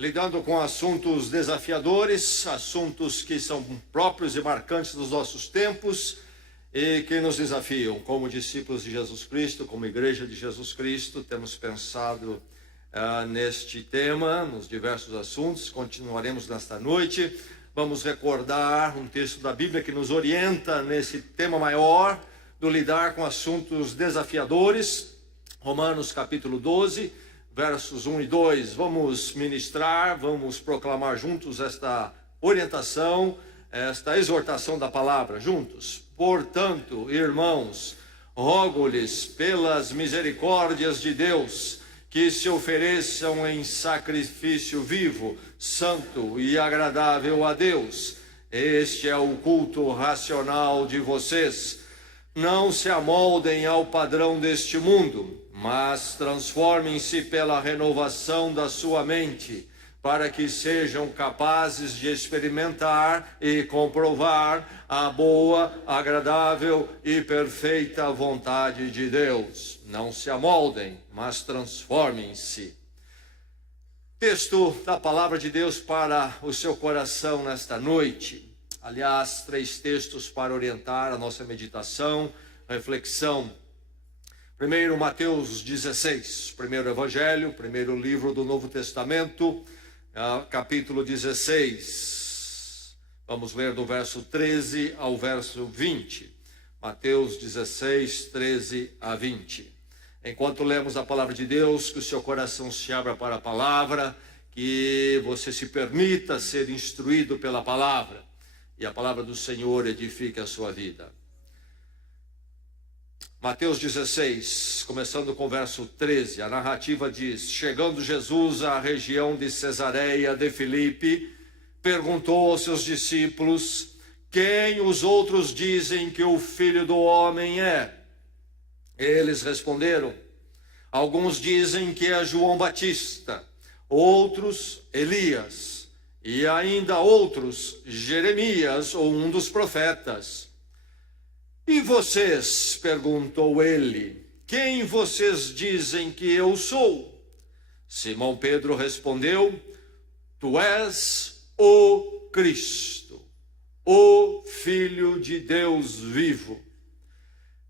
lidando com assuntos desafiadores, assuntos que são próprios e marcantes dos nossos tempos e que nos desafiam. Como discípulos de Jesus Cristo, como igreja de Jesus Cristo, temos pensado neste tema, nos diversos assuntos. Continuaremos nesta noite. Vamos recordar um texto da Bíblia que nos orienta nesse tema maior do lidar com assuntos desafiadores. Romanos capítulo 12, versos 1 e 2. Vamos ministrar, vamos proclamar juntos esta orientação, esta exortação da palavra, juntos. Portanto, irmãos, rogo-lhes pelas misericórdias de Deus, que se ofereçam em sacrifício vivo, santo e agradável a Deus. Este é o culto racional de vocês. Não se amoldem ao padrão deste mundo, mas transformem-se pela renovação da sua mente, para que sejam capazes de experimentar e comprovar a boa, agradável e perfeita vontade de Deus. Não se amoldem, mas transformem-se. Texto da palavra de Deus para o seu coração nesta noite. Aliás, 3 textos para orientar a nossa meditação, reflexão. Primeiro, Mateus 16, primeiro evangelho, primeiro livro do Novo Testamento, capítulo 16. Vamos ler do verso 13 ao verso 20. Mateus 16, 13 a 20. Enquanto lemos a palavra de Deus, que o seu coração se abra para a palavra, que você se permita ser instruído pela palavra, e a palavra do Senhor edifique a sua vida. Mateus 16, começando com o verso 13, a narrativa diz: chegando Jesus à região de Cesareia de Filipe, perguntou aos seus discípulos: quem os outros dizem que o Filho do Homem é? Eles responderam: alguns dizem que é João Batista, outros Elias, e ainda outros Jeremias ou um dos profetas. E vocês, perguntou ele, quem vocês dizem que eu sou? Simão Pedro respondeu: tu és o Cristo, o Filho de Deus vivo.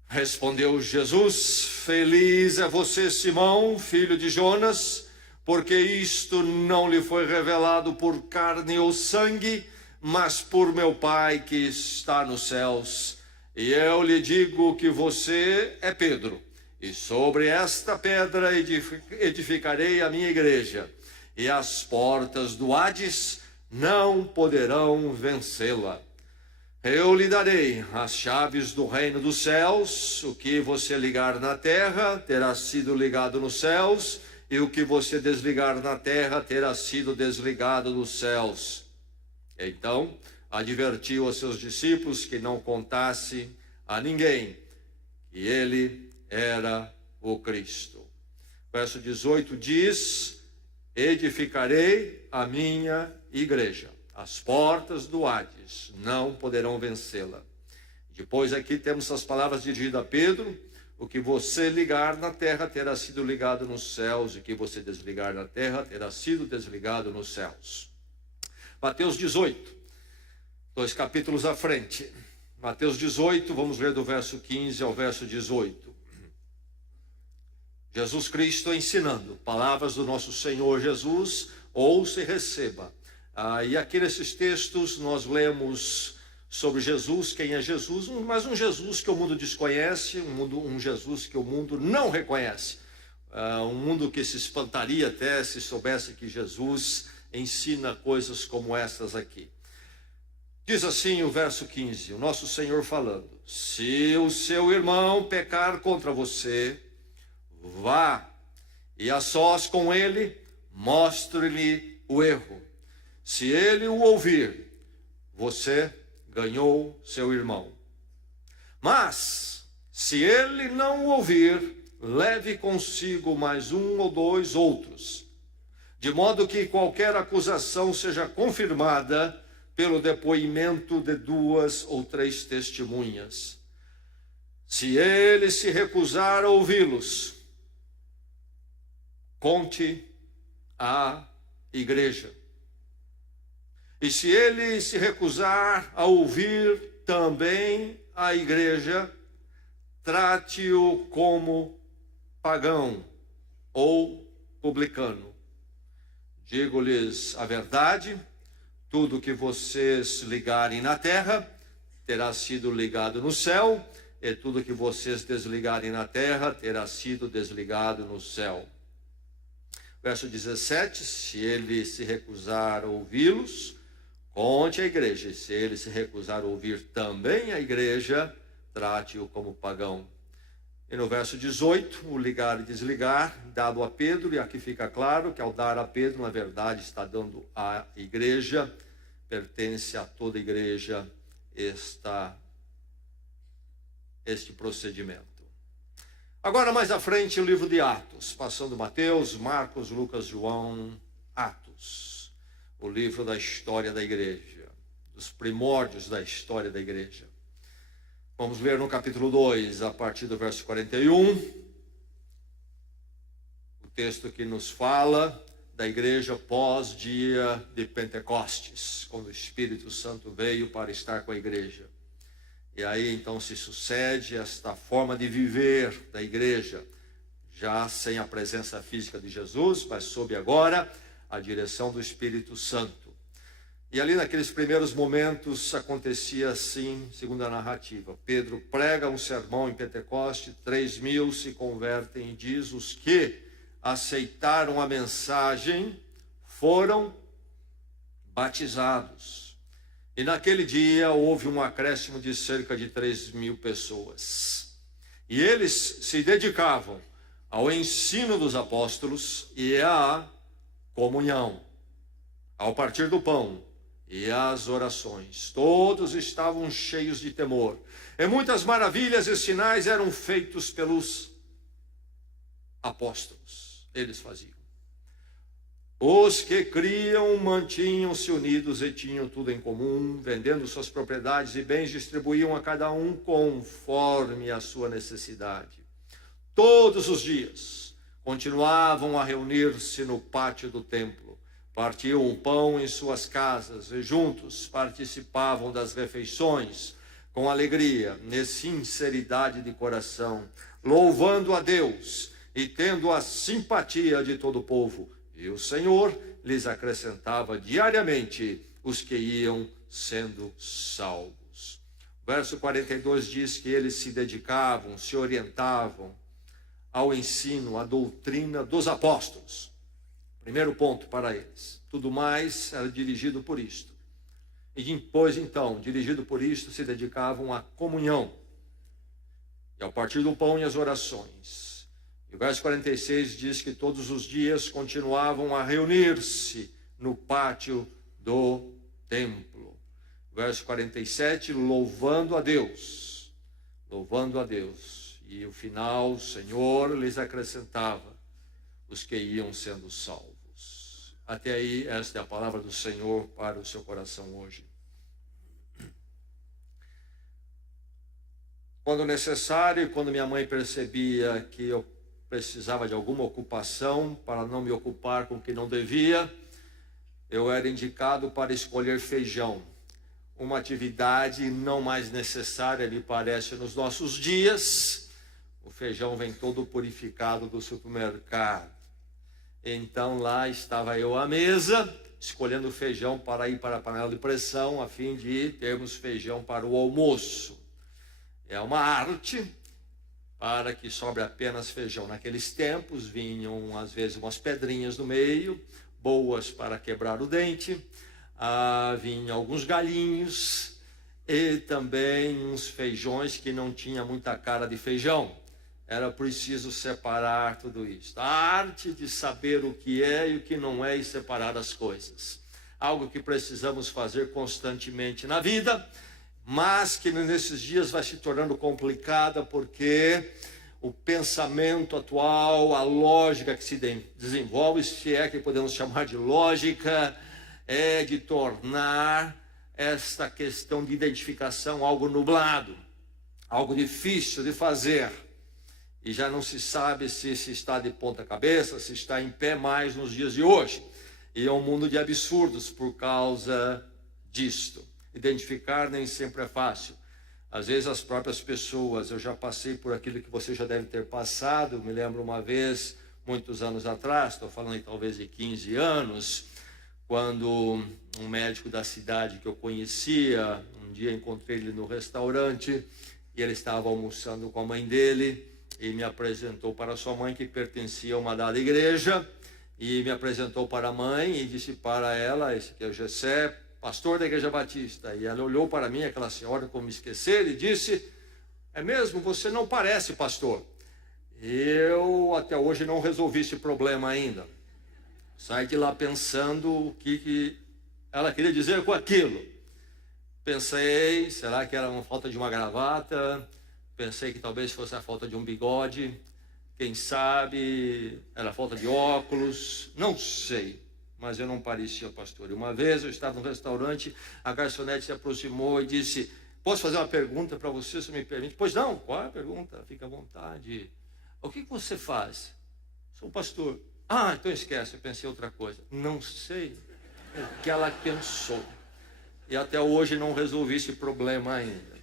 Respondeu Jesus: feliz é você, Simão, filho de Jonas, porque isto não lhe foi revelado por carne ou sangue, mas por meu Pai que está nos céus. E eu lhe digo que você é Pedro, e sobre esta pedra edificarei a minha igreja, e as portas do Hades não poderão vencê-la. Eu lhe darei as chaves do reino dos céus. O que você ligar na terra terá sido ligado nos céus, e o que você desligar na terra terá sido desligado nos céus. Então advertiu aos seus discípulos que não contasse a ninguém que ele era o Cristo. Verso 18 diz: edificarei a minha igreja. As portas do Hades não poderão vencê-la. Depois aqui temos as palavras dirigidas a Pedro: o que você ligar na terra terá sido ligado nos céus, e o que você desligar na terra terá sido desligado nos céus. Mateus 18, 2 capítulos à frente. Mateus 18, vamos ler do verso 15 ao verso 18. Jesus Cristo ensinando, palavras do nosso Senhor Jesus, ouça e receba. E aqui nesses textos nós lemos sobre Jesus, quem é Jesus, mas um Jesus que o mundo desconhece, um Jesus que o mundo não reconhece. Um mundo que se espantaria até se soubesse que Jesus ensina coisas como essas aqui. Diz assim o verso 15, o nosso Senhor falando: se o seu irmão pecar contra você, vá, e a sós com ele, mostre-lhe o erro. Se ele o ouvir, você ganhou seu irmão. Mas, se ele não o ouvir, leve consigo mais 1 ou 2 outros, de modo que qualquer acusação seja confirmada pelo depoimento de 2 ou 3 testemunhas. Se ele se recusar a ouvi-los, conte a igreja. E se ele se recusar a ouvir também a igreja, trate-o como pagão ou publicano. Digo-lhes a verdade, tudo que vocês ligarem na terra terá sido ligado no céu, e tudo que vocês desligarem na terra terá sido desligado no céu. Verso 17, se ele se recusar a ouvi-los, conte à igreja. E se ele se recusar a ouvir também a igreja, trate-o como pagão. E no verso 18, o ligar e desligar, dado a Pedro, e aqui fica claro que ao dar a Pedro, na verdade, está dando à igreja, pertence a toda a igreja este procedimento. Agora, mais à frente, o livro de Atos, passando Mateus, Marcos, Lucas, João, Atos, o livro da história da igreja, dos primórdios da história da igreja. Vamos ler no capítulo 2, a partir do verso 41, o texto que nos fala da igreja pós-dia de Pentecostes, quando o Espírito Santo veio para estar com a igreja. E aí então se sucede esta forma de viver da igreja, já sem a presença física de Jesus, mas sob agora a direção do Espírito Santo. E ali naqueles primeiros momentos acontecia assim, segundo a narrativa. Pedro prega um sermão em Pentecoste, 3.000 se convertem e diz: os que aceitaram a mensagem foram batizados. E naquele dia houve um acréscimo de cerca de 3.000 pessoas. E eles se dedicavam ao ensino dos apóstolos e à comunhão, ao partir do pão e às orações. Todos estavam cheios de temor. E muitas maravilhas e sinais eram feitos pelos apóstolos. Eles faziam. Os que criam mantinham-se unidos e tinham tudo em comum, vendendo suas propriedades e bens, distribuíam a cada um conforme a sua necessidade. Todos os dias continuavam a reunir-se no pátio do templo, partiam o pão em suas casas e juntos participavam das refeições com alegria e sinceridade de coração, louvando a Deus e tendo a simpatia de todo o povo. E o Senhor lhes acrescentava diariamente os que iam sendo salvos. O verso 42 diz que eles se dedicavam, se orientavam ao ensino, à doutrina dos apóstolos. Primeiro ponto para eles. Tudo mais era dirigido por isto. E depois, então, dirigido por isto, se dedicavam à comunhão. E ao partir do pão e as orações. E o verso 46 diz que todos os dias continuavam a reunir-se no pátio do templo. O verso 47, louvando a Deus. Louvando a Deus. E o final, o Senhor lhes acrescentava os que iam sendo salvos. Até aí, esta é a palavra do Senhor para o seu coração hoje. Quando necessário, quando minha mãe percebia que eu precisava de alguma ocupação para não me ocupar com o que não devia, eu era indicado para escolher feijão. Uma atividade não mais necessária, me parece, nos nossos dias. O feijão vem todo purificado do supermercado. Então lá estava eu à mesa, escolhendo feijão para ir para a panela de pressão, a fim de termos feijão para o almoço. É uma arte para que sobre apenas feijão. Naqueles tempos vinham às vezes umas pedrinhas no meio, boas para quebrar o dente, vinham alguns galinhos e também uns feijões que não tinha muita cara de feijão. Era preciso separar tudo isso. A arte de saber o que é e o que não é e separar as coisas. Algo que precisamos fazer constantemente na vida, mas que nesses dias vai se tornando complicada porque o pensamento atual, a lógica que se desenvolve, se é que podemos chamar de lógica, é de tornar esta questão de identificação algo nublado, algo difícil de fazer. E já não se sabe se está de ponta cabeça, se está em pé mais nos dias de hoje. E é um mundo de absurdos por causa disto. Identificar nem sempre é fácil. Às vezes as próprias pessoas, eu já passei por aquilo que você já deve ter passado. Me lembro uma vez, muitos anos atrás, estou falando aí talvez de 15 anos, quando um médico da cidade que eu conhecia, um dia encontrei ele no restaurante, e ele estava almoçando com a mãe dele, e me apresentou para sua mãe, que pertencia a uma dada igreja, e me apresentou para a mãe, e disse para ela: esse aqui é o Gessé, pastor da Igreja Batista. E ela olhou para mim, aquela senhora, como me esquecer, e disse: é mesmo, você não parece pastor. Eu até hoje não resolvi esse problema ainda. Saí de lá pensando o que ela queria dizer com aquilo. Pensei, será que era uma falta de uma gravata? Pensei que talvez fosse a falta de um bigode. Quem sabe era falta de óculos, não sei. Mas eu não parecia pastor. E uma vez eu estava num restaurante, a garçonete se aproximou e disse: posso fazer uma pergunta para você, se me permite? Pois não, qual é a pergunta? Fica à vontade. O que você faz? Sou pastor. Ah, então esquece, eu pensei outra coisa. Não sei o que ela pensou. E até hoje não resolvi esse problema ainda.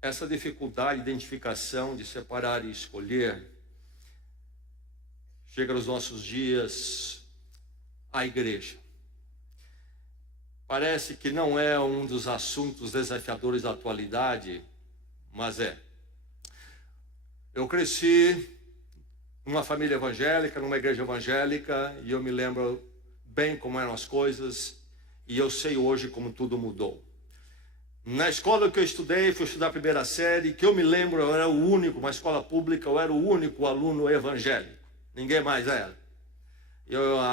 Essa dificuldade de identificação, de separar e escolher, chega nos nossos dias à igreja. Parece que não é um dos assuntos desafiadores da atualidade, mas é. Eu cresci numa família evangélica, numa igreja evangélica, e eu me lembro bem como eram as coisas, e eu sei hoje como tudo mudou. Na escola que eu estudei, fui estudar a primeira série, que eu me lembro, eu era o único, uma escola pública, eu era o único aluno evangélico. Ninguém mais era.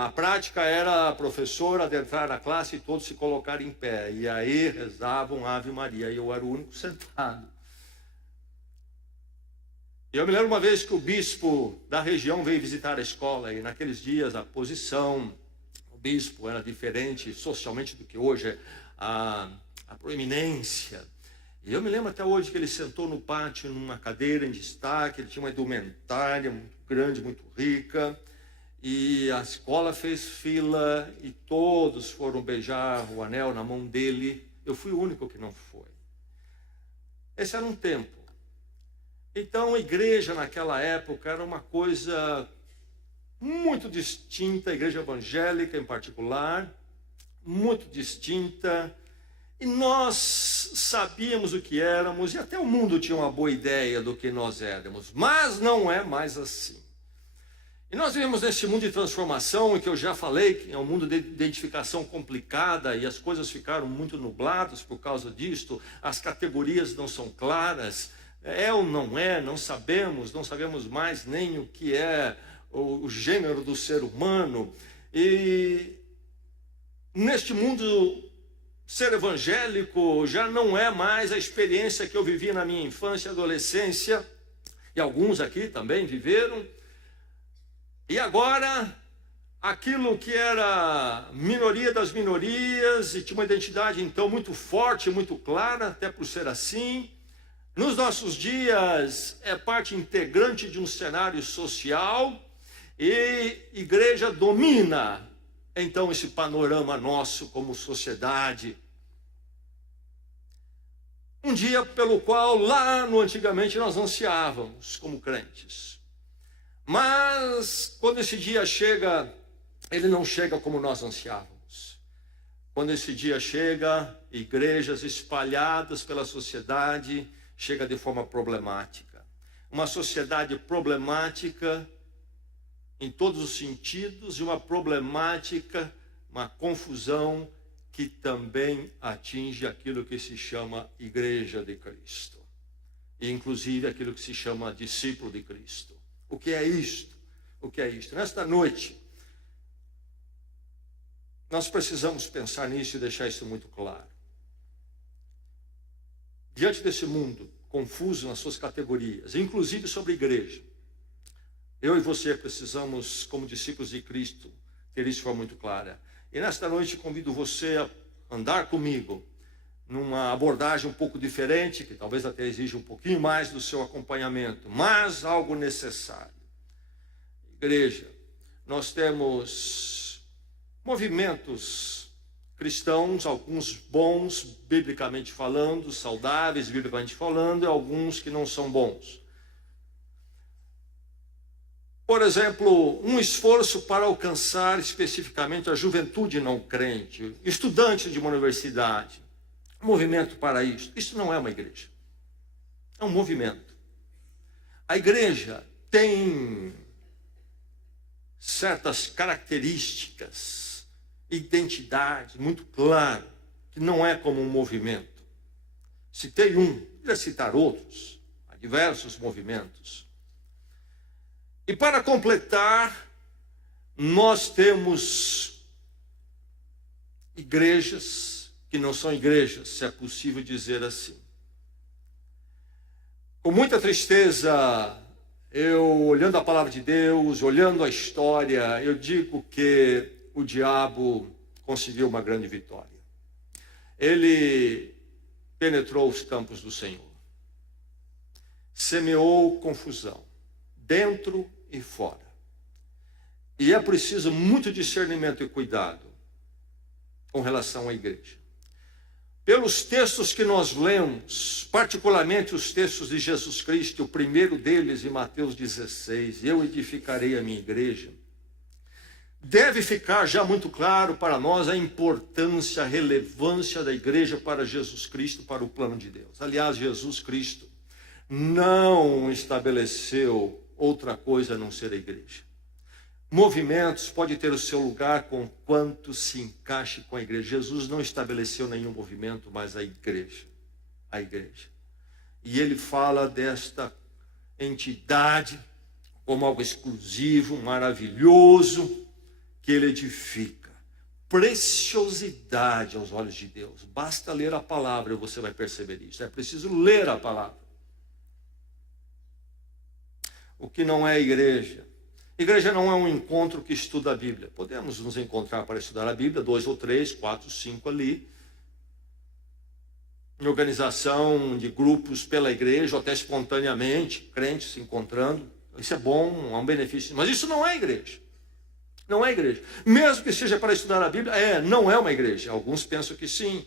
A prática era a professora adentrar na classe e todos se colocarem em pé. E aí rezavam Ave Maria, e eu era o único sentado. E eu me lembro uma vez que o bispo da região veio visitar a escola, e naqueles dias a posição, o bispo era diferente socialmente do que hoje, a proeminência. E eu me lembro até hoje que ele sentou no pátio numa cadeira em destaque, ele tinha uma indumentária muito grande, muito rica, e a escola fez fila e todos foram beijar o anel na mão dele. Eu fui o único que não foi. Esse era um tempo. Então a igreja naquela época era uma coisa muito distinta, a igreja evangélica em particular, muito distinta. E nós sabíamos o que éramos, e até o mundo tinha uma boa ideia do que nós éramos, mas não é mais assim. E nós vivemos nesse mundo de transformação, em que eu já falei que é um mundo de identificação complicada, e as coisas ficaram muito nubladas por causa disto, as categorias não são claras, é ou não é, não sabemos mais nem o que é o gênero do ser humano. E neste mundo, ser evangélico já não é mais a experiência que eu vivi na minha infância e adolescência, e alguns aqui também viveram. E agora, aquilo que era minoria das minorias, e tinha uma identidade então muito forte, muito clara, até por ser assim, nos nossos dias é parte integrante de um cenário social, e igreja domina então esse panorama nosso como sociedade. Um dia pelo qual lá no antigamente nós ansiávamos como crentes. Mas quando esse dia chega, ele não chega como nós ansiávamos. Quando esse dia chega, igrejas espalhadas pela sociedade, chega de forma problemática. Uma sociedade problemática em todos os sentidos, e uma problemática, uma confusão que também atinge aquilo que se chama Igreja de Cristo. E inclusive aquilo que se chama discípulo de Cristo. O que é isto? O que é isto? Nesta noite, nós precisamos pensar nisso e deixar isso muito claro. Diante desse mundo confuso nas suas categorias, inclusive sobre a igreja, eu e você precisamos, como discípulos de Cristo, ter isso de forma muito clara. E nesta noite convido você a andar comigo numa abordagem um pouco diferente, que talvez até exija um pouquinho mais do seu acompanhamento, mas algo necessário. Igreja, nós temos movimentos cristãos, alguns bons, biblicamente falando, saudáveis, biblicamente falando, e alguns que não são bons. Por exemplo, um esforço para alcançar especificamente a juventude não crente, estudantes de uma universidade, um movimento para isso. Isso não é uma igreja, é um movimento. A igreja tem certas características, identidade muito clara, que não é como um movimento. Citei um, poderia citar outros, há diversos movimentos. E para completar, nós temos igrejas que não são igrejas, se é possível dizer assim. Com muita tristeza, eu, olhando a palavra de Deus, olhando a história, eu digo que o diabo conseguiu uma grande vitória. Ele penetrou os campos do Senhor, semeou confusão, dentro e fora. E é preciso muito discernimento e cuidado com relação à igreja. Pelos textos que nós lemos, particularmente os textos de Jesus Cristo, o primeiro deles em Mateus 16, eu edificarei a minha igreja, deve ficar já muito claro para nós a importância, a relevância da igreja para Jesus Cristo, para o plano de Deus. Aliás, Jesus Cristo não estabeleceu outra coisa a não ser a igreja. Movimentos pode ter o seu lugar com quanto se encaixe com a igreja. Jesus não estabeleceu nenhum movimento, mas a igreja. A igreja. E ele fala desta entidade como algo exclusivo, maravilhoso, que ele edifica. Preciosidade aos olhos de Deus. Basta ler a palavra e você vai perceber isso. É preciso ler a palavra. O que não é igreja? Igreja não é um encontro que estuda a Bíblia. Podemos nos encontrar para estudar a Bíblia, 2 ou 3, 4, 5 ali. Em organização de grupos pela igreja, ou até espontaneamente, crentes se encontrando. Isso é bom, é um benefício. Mas isso não é igreja. Não é igreja. Mesmo que seja para estudar a Bíblia, não é uma igreja. Alguns pensam que sim.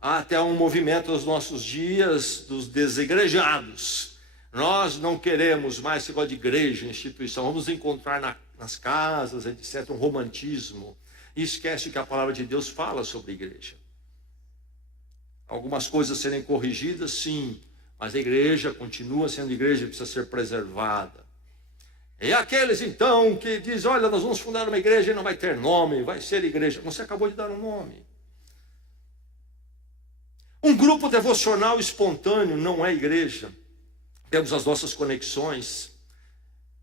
Há até um movimento nos nossos dias dos desigrejados. Nós não queremos mais esse negócio de igreja, instituição. Vamos encontrar nas casas, etc., um romantismo. E esquece que a palavra de Deus fala sobre a igreja. Algumas coisas serem corrigidas, sim. Mas a igreja continua sendo igreja e precisa ser preservada. E aqueles, então, que dizem, olha, nós vamos fundar uma igreja e não vai ter nome, vai ser igreja. Você acabou de dar um nome. Um grupo devocional espontâneo não é igreja. Temos as nossas conexões.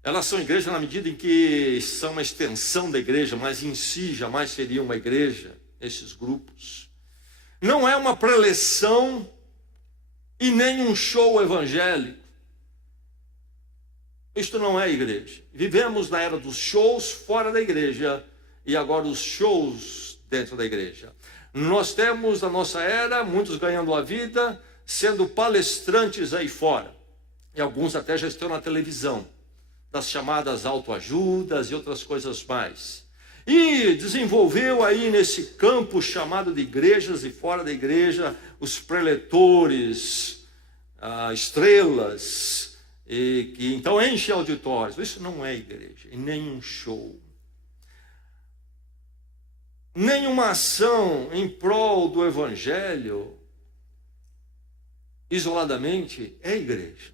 Elas são igreja na medida em que são uma extensão da igreja, mas em si jamais seria uma igreja, esses grupos. Não é uma preleção e nem um show evangélico. Isto não é igreja. Vivemos na era dos shows fora da igreja e agora os shows dentro da igreja. Nós temos na nossa era muitos ganhando a vida sendo palestrantes aí fora. E alguns até já estão na televisão, das chamadas autoajudas e outras coisas mais. E desenvolveu aí nesse campo chamado de igrejas e fora da igreja, os preletores, estrelas, e que então enchem auditórios. Isso não é igreja, e nem um show. Nenhuma ação em prol do evangelho, isoladamente, é igreja.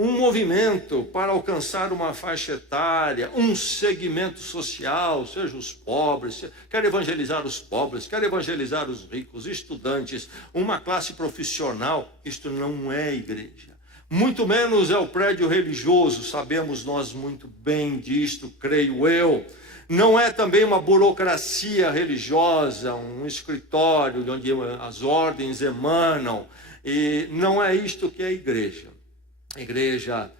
Um movimento para alcançar uma faixa etária, um segmento social, seja os pobres, quer evangelizar os pobres, quer evangelizar os ricos, estudantes, uma classe profissional, isto não é igreja. Muito menos é o prédio religioso, sabemos nós muito bem disto, creio eu. Não é também uma burocracia religiosa, um escritório onde as ordens emanam, e não é isto que é a igreja. A igreja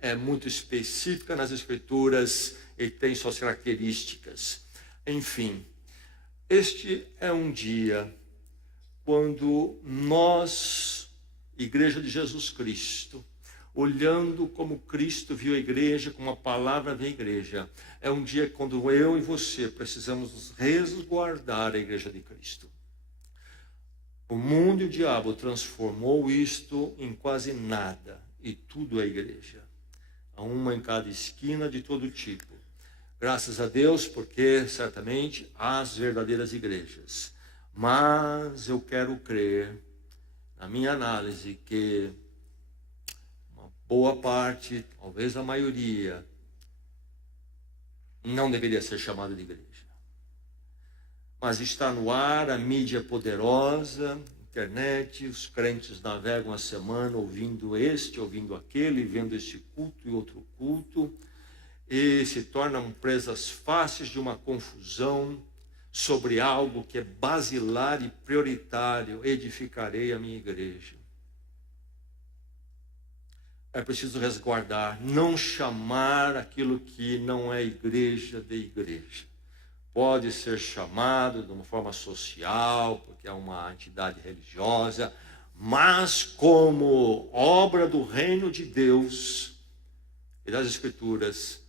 é muito específica nas escrituras e tem suas características. Enfim, este é um dia quando nós, Igreja de Jesus Cristo, olhando como Cristo viu a igreja, como a palavra vê a igreja, é um dia quando eu e você precisamos resguardar a igreja de Cristo. O mundo e o diabo transformou isto em quase nada, e tudo é igreja. Há uma em cada esquina de todo tipo. Graças a Deus, porque certamente há as verdadeiras igrejas. Mas eu quero crer, na minha análise, que uma boa parte, talvez a maioria, não deveria ser chamada de igreja. Mas está no ar, a mídia poderosa, internet, os crentes navegam a semana ouvindo este, ouvindo aquele, vendo este culto e outro culto, e se tornam presas fáceis de uma confusão sobre algo que é basilar e prioritário: edificarei a minha igreja. É preciso resguardar, não chamar aquilo que não é igreja de igreja. Pode ser chamado de uma forma social, porque é uma entidade religiosa, mas como obra do reino de Deus e das Escrituras,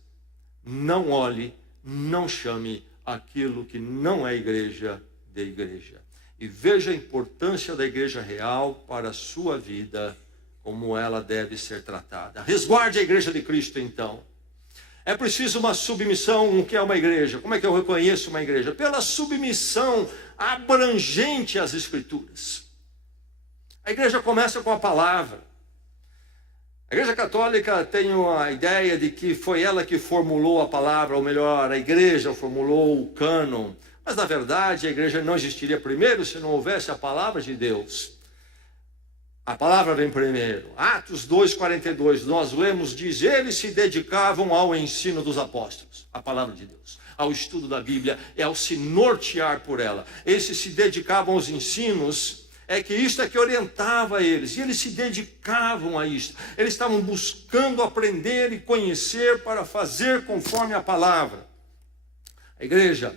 não olhe, não chame aquilo que não é igreja de igreja. E veja a importância da igreja real para a sua vida, como ela deve ser tratada. Resguarde a igreja de Cristo, então. É preciso uma submissão. O que é uma igreja? Como é que eu reconheço uma igreja? Pela submissão abrangente às Escrituras. A igreja começa com a palavra. A Igreja Católica tem a ideia de que foi ela que formulou a palavra, ou melhor, a igreja formulou o cânon. Mas, na verdade, a igreja não existiria primeiro se não houvesse a palavra de Deus. A palavra vem primeiro. Atos 2,42, nós lemos, diz: eles se dedicavam ao ensino dos apóstolos, a palavra de Deus, ao estudo da Bíblia e ao se nortear por ela. Esses se dedicavam aos ensinos, é que isto é que orientava eles, e eles se dedicavam a isto. Eles estavam buscando aprender e conhecer para fazer conforme a palavra. A igreja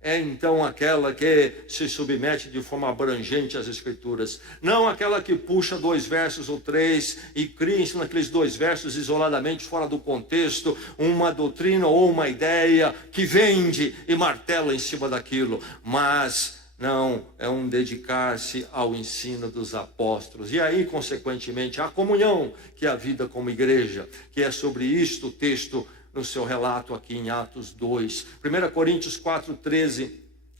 é então aquela que se submete de forma abrangente às Escrituras, não aquela que puxa 2 versos ou 3 e cria em cima daqueles 2 versos isoladamente, fora do contexto, uma doutrina ou uma ideia que vende e martela em cima daquilo, mas não, é um dedicar-se ao ensino dos apóstolos. E aí, consequentemente, a comunhão, que é a vida como igreja, que é sobre isto o texto no seu relato aqui em Atos 2. 1 Coríntios 4,13,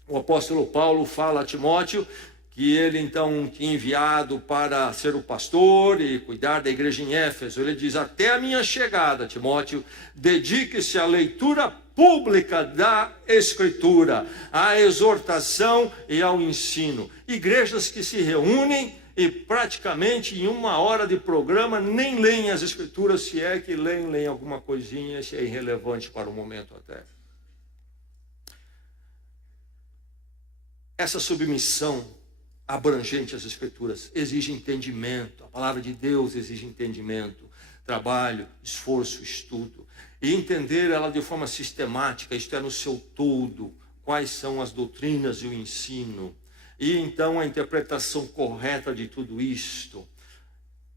o apóstolo Paulo fala a Timóteo que ele então tinha enviado para ser o pastor e cuidar da igreja em Éfeso. Ele diz: até a minha chegada, Timóteo, dedique-se à leitura pública da Escritura, à exortação e ao ensino. Igrejas que se reúnem e praticamente em 1 hora de programa nem leem as Escrituras, se é que leem alguma coisinha, se é irrelevante para o momento até. Essa submissão abrangente às Escrituras exige entendimento. A palavra de Deus exige entendimento, trabalho, esforço, estudo. E entender ela de forma sistemática, isto é, no seu todo, quais são as doutrinas e o ensino. E então a interpretação correta de tudo isto.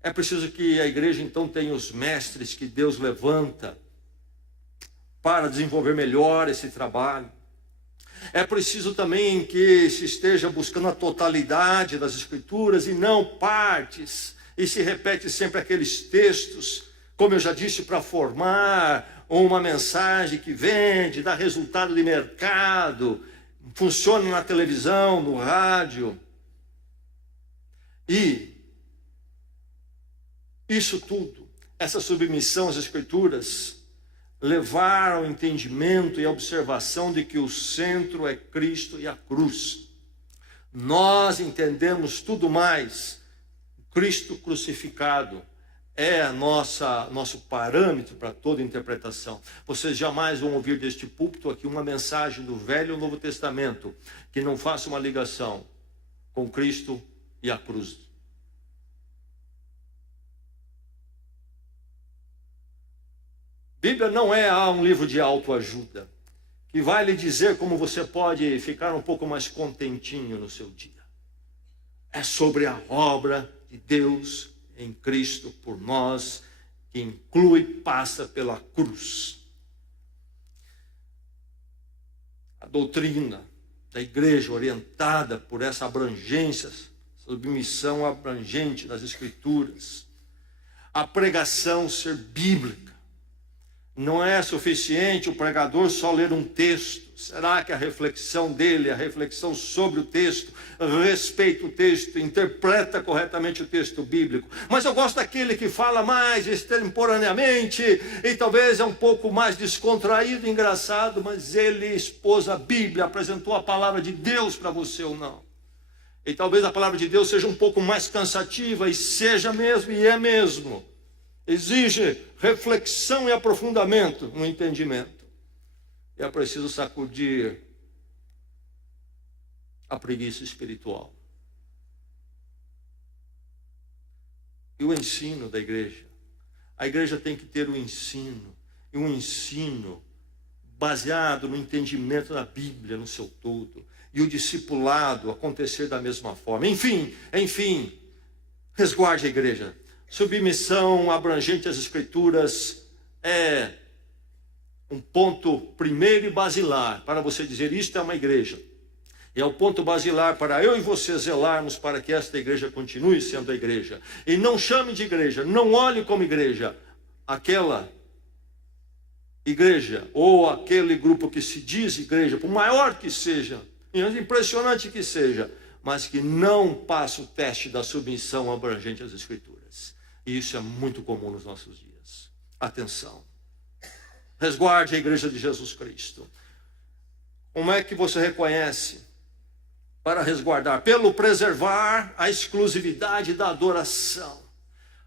É preciso que a igreja então tenha os mestres que Deus levanta para desenvolver melhor esse trabalho. É preciso também que se esteja buscando a totalidade das Escrituras e não partes. E se repete sempre aqueles textos, como eu já disse, para formar uma mensagem que vende, dá resultado de mercado, funciona na televisão, no rádio. E isso tudo, essa submissão às Escrituras, levar ao entendimento e à observação de que o centro é Cristo e a cruz. Nós entendemos tudo mais. Cristo crucificado é nosso parâmetro para toda interpretação. Vocês jamais vão ouvir deste púlpito aqui uma mensagem do Velho ou Novo Testamento que não faça uma ligação com Cristo e a cruz. Bíblia não é um livro de autoajuda que vai lhe dizer como você pode ficar um pouco mais contentinho no seu dia. é sobre a obra de Deus em Cristo por nós, que inclui, passa pela cruz. A doutrina da igreja orientada por essa abrangência, submissão abrangente das Escrituras, a pregação ser bíblica. Não é suficiente o pregador só ler um texto. Será que a reflexão dele, a reflexão sobre o texto, respeita o texto, interpreta corretamente o texto bíblico? Mas eu gosto daquele que fala mais extemporaneamente e talvez é um pouco mais descontraído, engraçado, mas ele expôs a Bíblia, apresentou a palavra de Deus para você ou não. E talvez a palavra de Deus seja um pouco mais cansativa, e seja mesmo, e é mesmo. Exige reflexão e aprofundamento no entendimento. E é preciso sacudir a preguiça espiritual. E o ensino da igreja. A igreja tem que ter um ensino, e um ensino baseado no entendimento da Bíblia no seu todo. E o discipulado acontecer da mesma forma. Enfim, resguarde a igreja. Submissão abrangente às Escrituras é um ponto primeiro e basilar para você dizer isto é uma igreja. E é o ponto basilar para eu e você zelarmos para que esta igreja continue sendo a igreja. E não chame de igreja, não olhe como igreja aquela igreja ou aquele grupo que se diz igreja, por maior que seja, impressionante que seja, mas que não passa o teste da submissão abrangente às Escrituras. E isso é muito comum nos nossos dias. Atenção. Resguarde a igreja de Jesus Cristo. Como é que você reconhece para resguardar? Pelo preservar a exclusividade da adoração.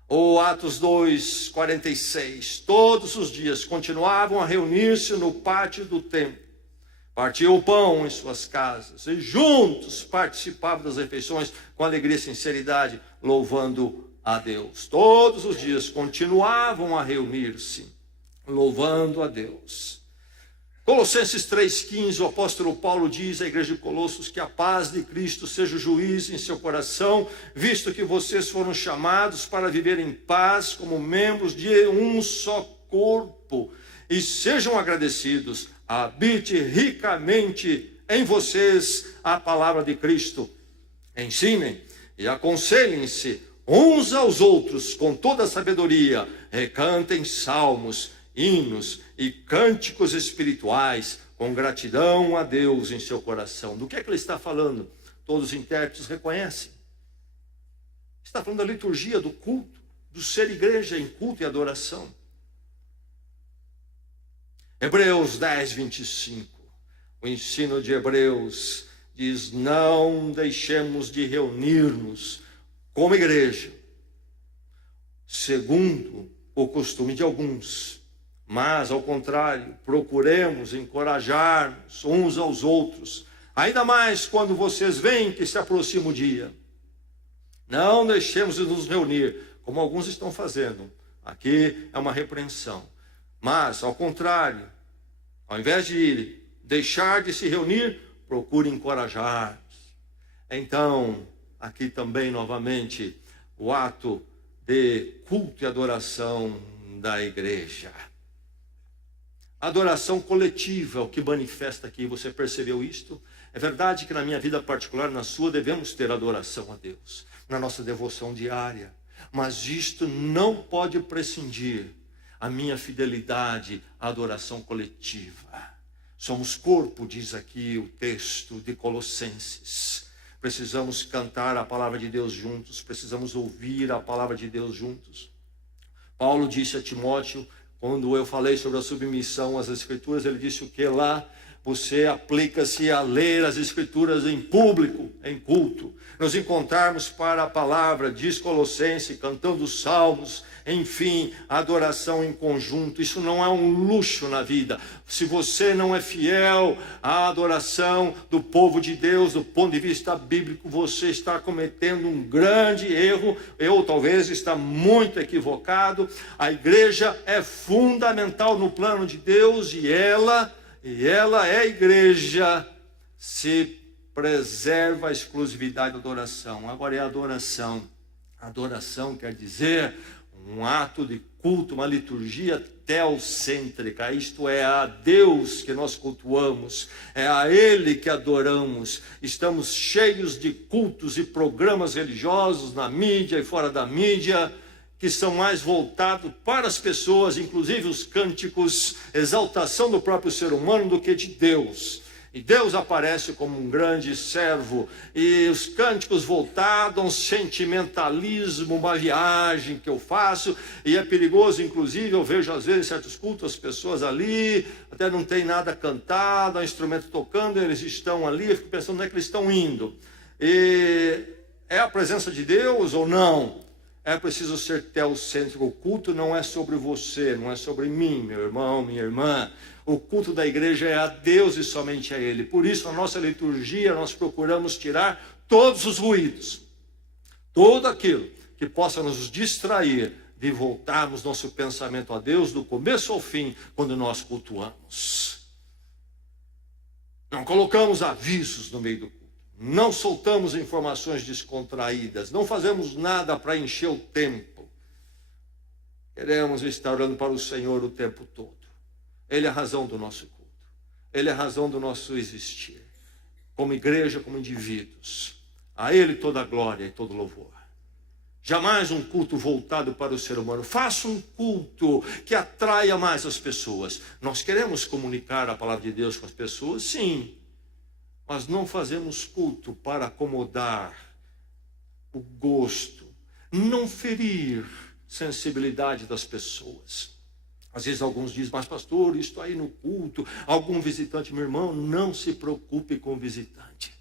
Ou Atos 2, 46. Todos os dias continuavam a reunir-se no pátio do templo. Partiam o pão em suas casas e juntos participavam das refeições com alegria e sinceridade, louvando a Deus. Todos os dias continuavam a reunir-se, louvando a Deus. Colossenses 3,15, o apóstolo Paulo diz à igreja de Colossos que a paz de Cristo seja o juiz em seu coração, visto que vocês foram chamados para viver em paz como membros de um só corpo. E sejam agradecidos, habite ricamente em vocês a palavra de Cristo. Ensinem e aconselhem-se uns aos outros com toda a sabedoria, recantem salmos, hinos e cânticos espirituais com gratidão a Deus em seu coração. Do que é que ele está falando? Todos os intérpretes reconhecem. Está falando da liturgia, do culto, do ser igreja em culto e adoração. Hebreus 10, 25. O ensino de Hebreus diz: não deixemos de reunir-nos como igreja, segundo o costume de alguns, mas, ao contrário, procuremos encorajar-nos uns aos outros, ainda mais quando vocês veem que se aproxima o dia. Não deixemos de nos reunir, como alguns estão fazendo. Aqui é uma repreensão. Mas, ao contrário, ao invés de deixar de se reunir, procure encorajar. Então, aqui também, novamente, o ato de culto e adoração da igreja. Adoração coletiva, o que manifesta aqui, você percebeu isto? É verdade que na minha vida particular, na sua, devemos ter adoração a Deus, na nossa devoção diária. Mas isto não pode prescindir a minha fidelidade à adoração coletiva. Somos corpo, diz aqui o texto de Colossenses. Precisamos cantar a palavra de Deus juntos, precisamos ouvir a palavra de Deus juntos. Paulo disse a Timóteo, quando eu falei sobre a submissão às Escrituras, ele disse o que lá? Você aplica-se a ler as Escrituras em público, em culto. Nos encontrarmos para a palavra, diz Colossenses, cantando salmos, enfim, adoração em conjunto. Isso não é um luxo na vida. Se você não é fiel à adoração do povo de Deus, do ponto de vista bíblico, você está cometendo um grande erro, ou talvez está muito equivocado. A igreja é fundamental no plano de Deus e ela é igreja se preserva a exclusividade da adoração. Agora é a adoração. Adoração quer dizer um ato de culto, uma liturgia teocêntrica, isto é, a Deus que nós cultuamos, é a Ele que adoramos. Estamos cheios de cultos e programas religiosos na mídia e fora da mídia, que são mais voltados para as pessoas, inclusive os cânticos, exaltação do próprio ser humano do que de Deus. E Deus aparece como um grande servo, e os cânticos voltados a um sentimentalismo, uma viagem que eu faço, e é perigoso, inclusive, eu vejo às vezes em certos cultos, as pessoas ali, até não tem nada cantado, há um instrumento tocando, eles estão ali, eu fico pensando onde é que eles estão indo. E é a presença de Deus ou não? É preciso ser teocêntrico. O culto não é sobre você, não é sobre mim, meu irmão, minha irmã. O culto da igreja é a Deus e somente a Ele. Por isso, na nossa liturgia, nós procuramos tirar todos os ruídos, tudo aquilo que possa nos distrair de voltarmos nosso pensamento a Deus do começo ao fim, quando nós cultuamos. Não colocamos avisos no meio do culto. Não soltamos informações descontraídas, não fazemos nada para encher o tempo. Queremos estar orando para o Senhor o tempo todo. Ele é a razão do nosso culto. Ele é a razão do nosso existir. Como igreja, como indivíduos. A Ele toda a glória e todo louvor. Jamais um culto voltado para o ser humano. Faça um culto que atraia mais as pessoas. Nós queremos comunicar a palavra de Deus com as pessoas, sim. Mas não fazemos culto para acomodar o gosto, não ferir sensibilidade das pessoas. Às vezes alguns dizem, mas pastor, estou aí no culto, algum visitante, meu irmão, não se preocupe com o visitante.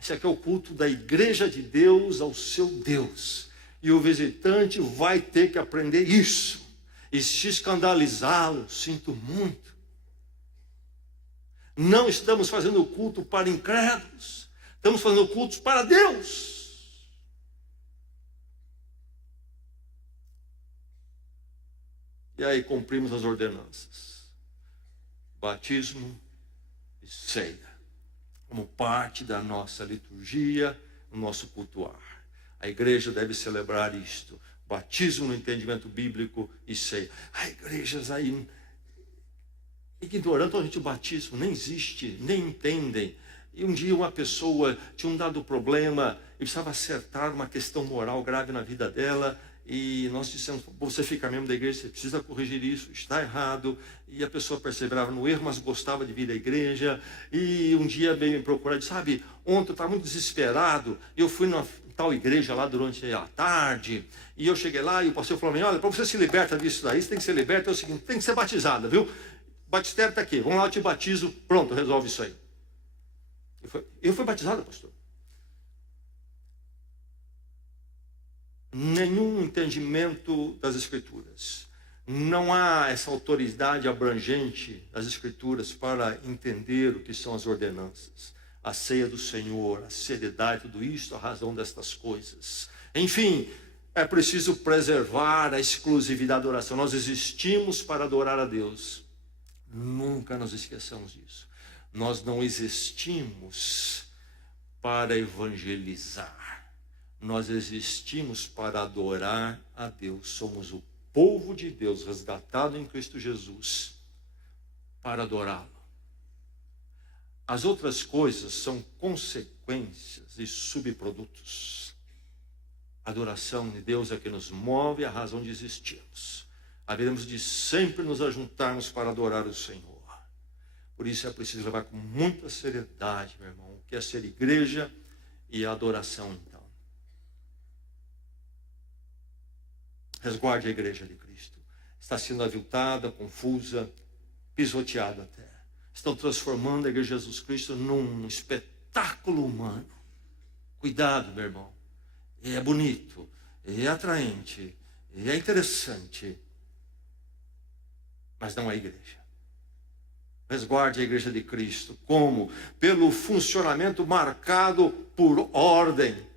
Esse aqui é o culto da igreja de Deus ao seu Deus. E o visitante vai ter que aprender isso. E se escandalizá-lo, sinto muito. Não estamos fazendo culto para incrédulos, estamos fazendo cultos para Deus. E aí cumprimos as ordenanças: batismo e ceia, como parte da nossa liturgia, no nosso cultuar. A igreja deve celebrar isto: batismo no entendimento bíblico e ceia. Há igrejas aí ignorando o batismo, nem existe, nem entendem. E um dia uma pessoa tinha um dado problema e precisava acertar uma questão moral grave na vida dela, e nós dissemos, você fica membro da igreja, você precisa corrigir isso, está errado. E a pessoa perseverava no erro, mas gostava de vir à igreja. E um dia veio me procurar e disse, sabe, ontem eu estava muito desesperado, eu fui numa tal igreja lá durante a tarde, e eu cheguei lá e o pastor falou, olha, para você se libertar disso daí, você tem que ser liberto, é o seguinte, tem que ser batizada, viu? O batistério está aqui, vamos lá, eu te batizo, pronto, resolve isso aí. Eu fui batizado, pastor. Nenhum entendimento das Escrituras. Não há essa autoridade abrangente das Escrituras para entender o que são as ordenanças, a ceia do Senhor, a seriedade, tudo isso, a razão destas coisas. Enfim, é preciso preservar a exclusividade da oração. Nós existimos para adorar a Deus. Nunca nos esqueçamos disso. Nós não existimos para evangelizar. Nós existimos para adorar a Deus. Somos o povo de Deus, resgatado em Cristo Jesus, para adorá-lo. As outras coisas são consequências e subprodutos. A adoração de Deus é que nos move, a razão de existirmos. Haveremos de sempre nos ajuntarmos para adorar o Senhor. Por isso é preciso levar com muita seriedade, meu irmão, o que é ser igreja e a adoração, então. Resguarde a igreja de Cristo. Está sendo aviltada, confusa, pisoteada até. Estão transformando a igreja de Jesus Cristo num espetáculo humano. Cuidado, meu irmão. É bonito, é atraente, é interessante, mas não é igreja. Resguarde a igreja de Cristo. Como? Pelo funcionamento marcado por ordem.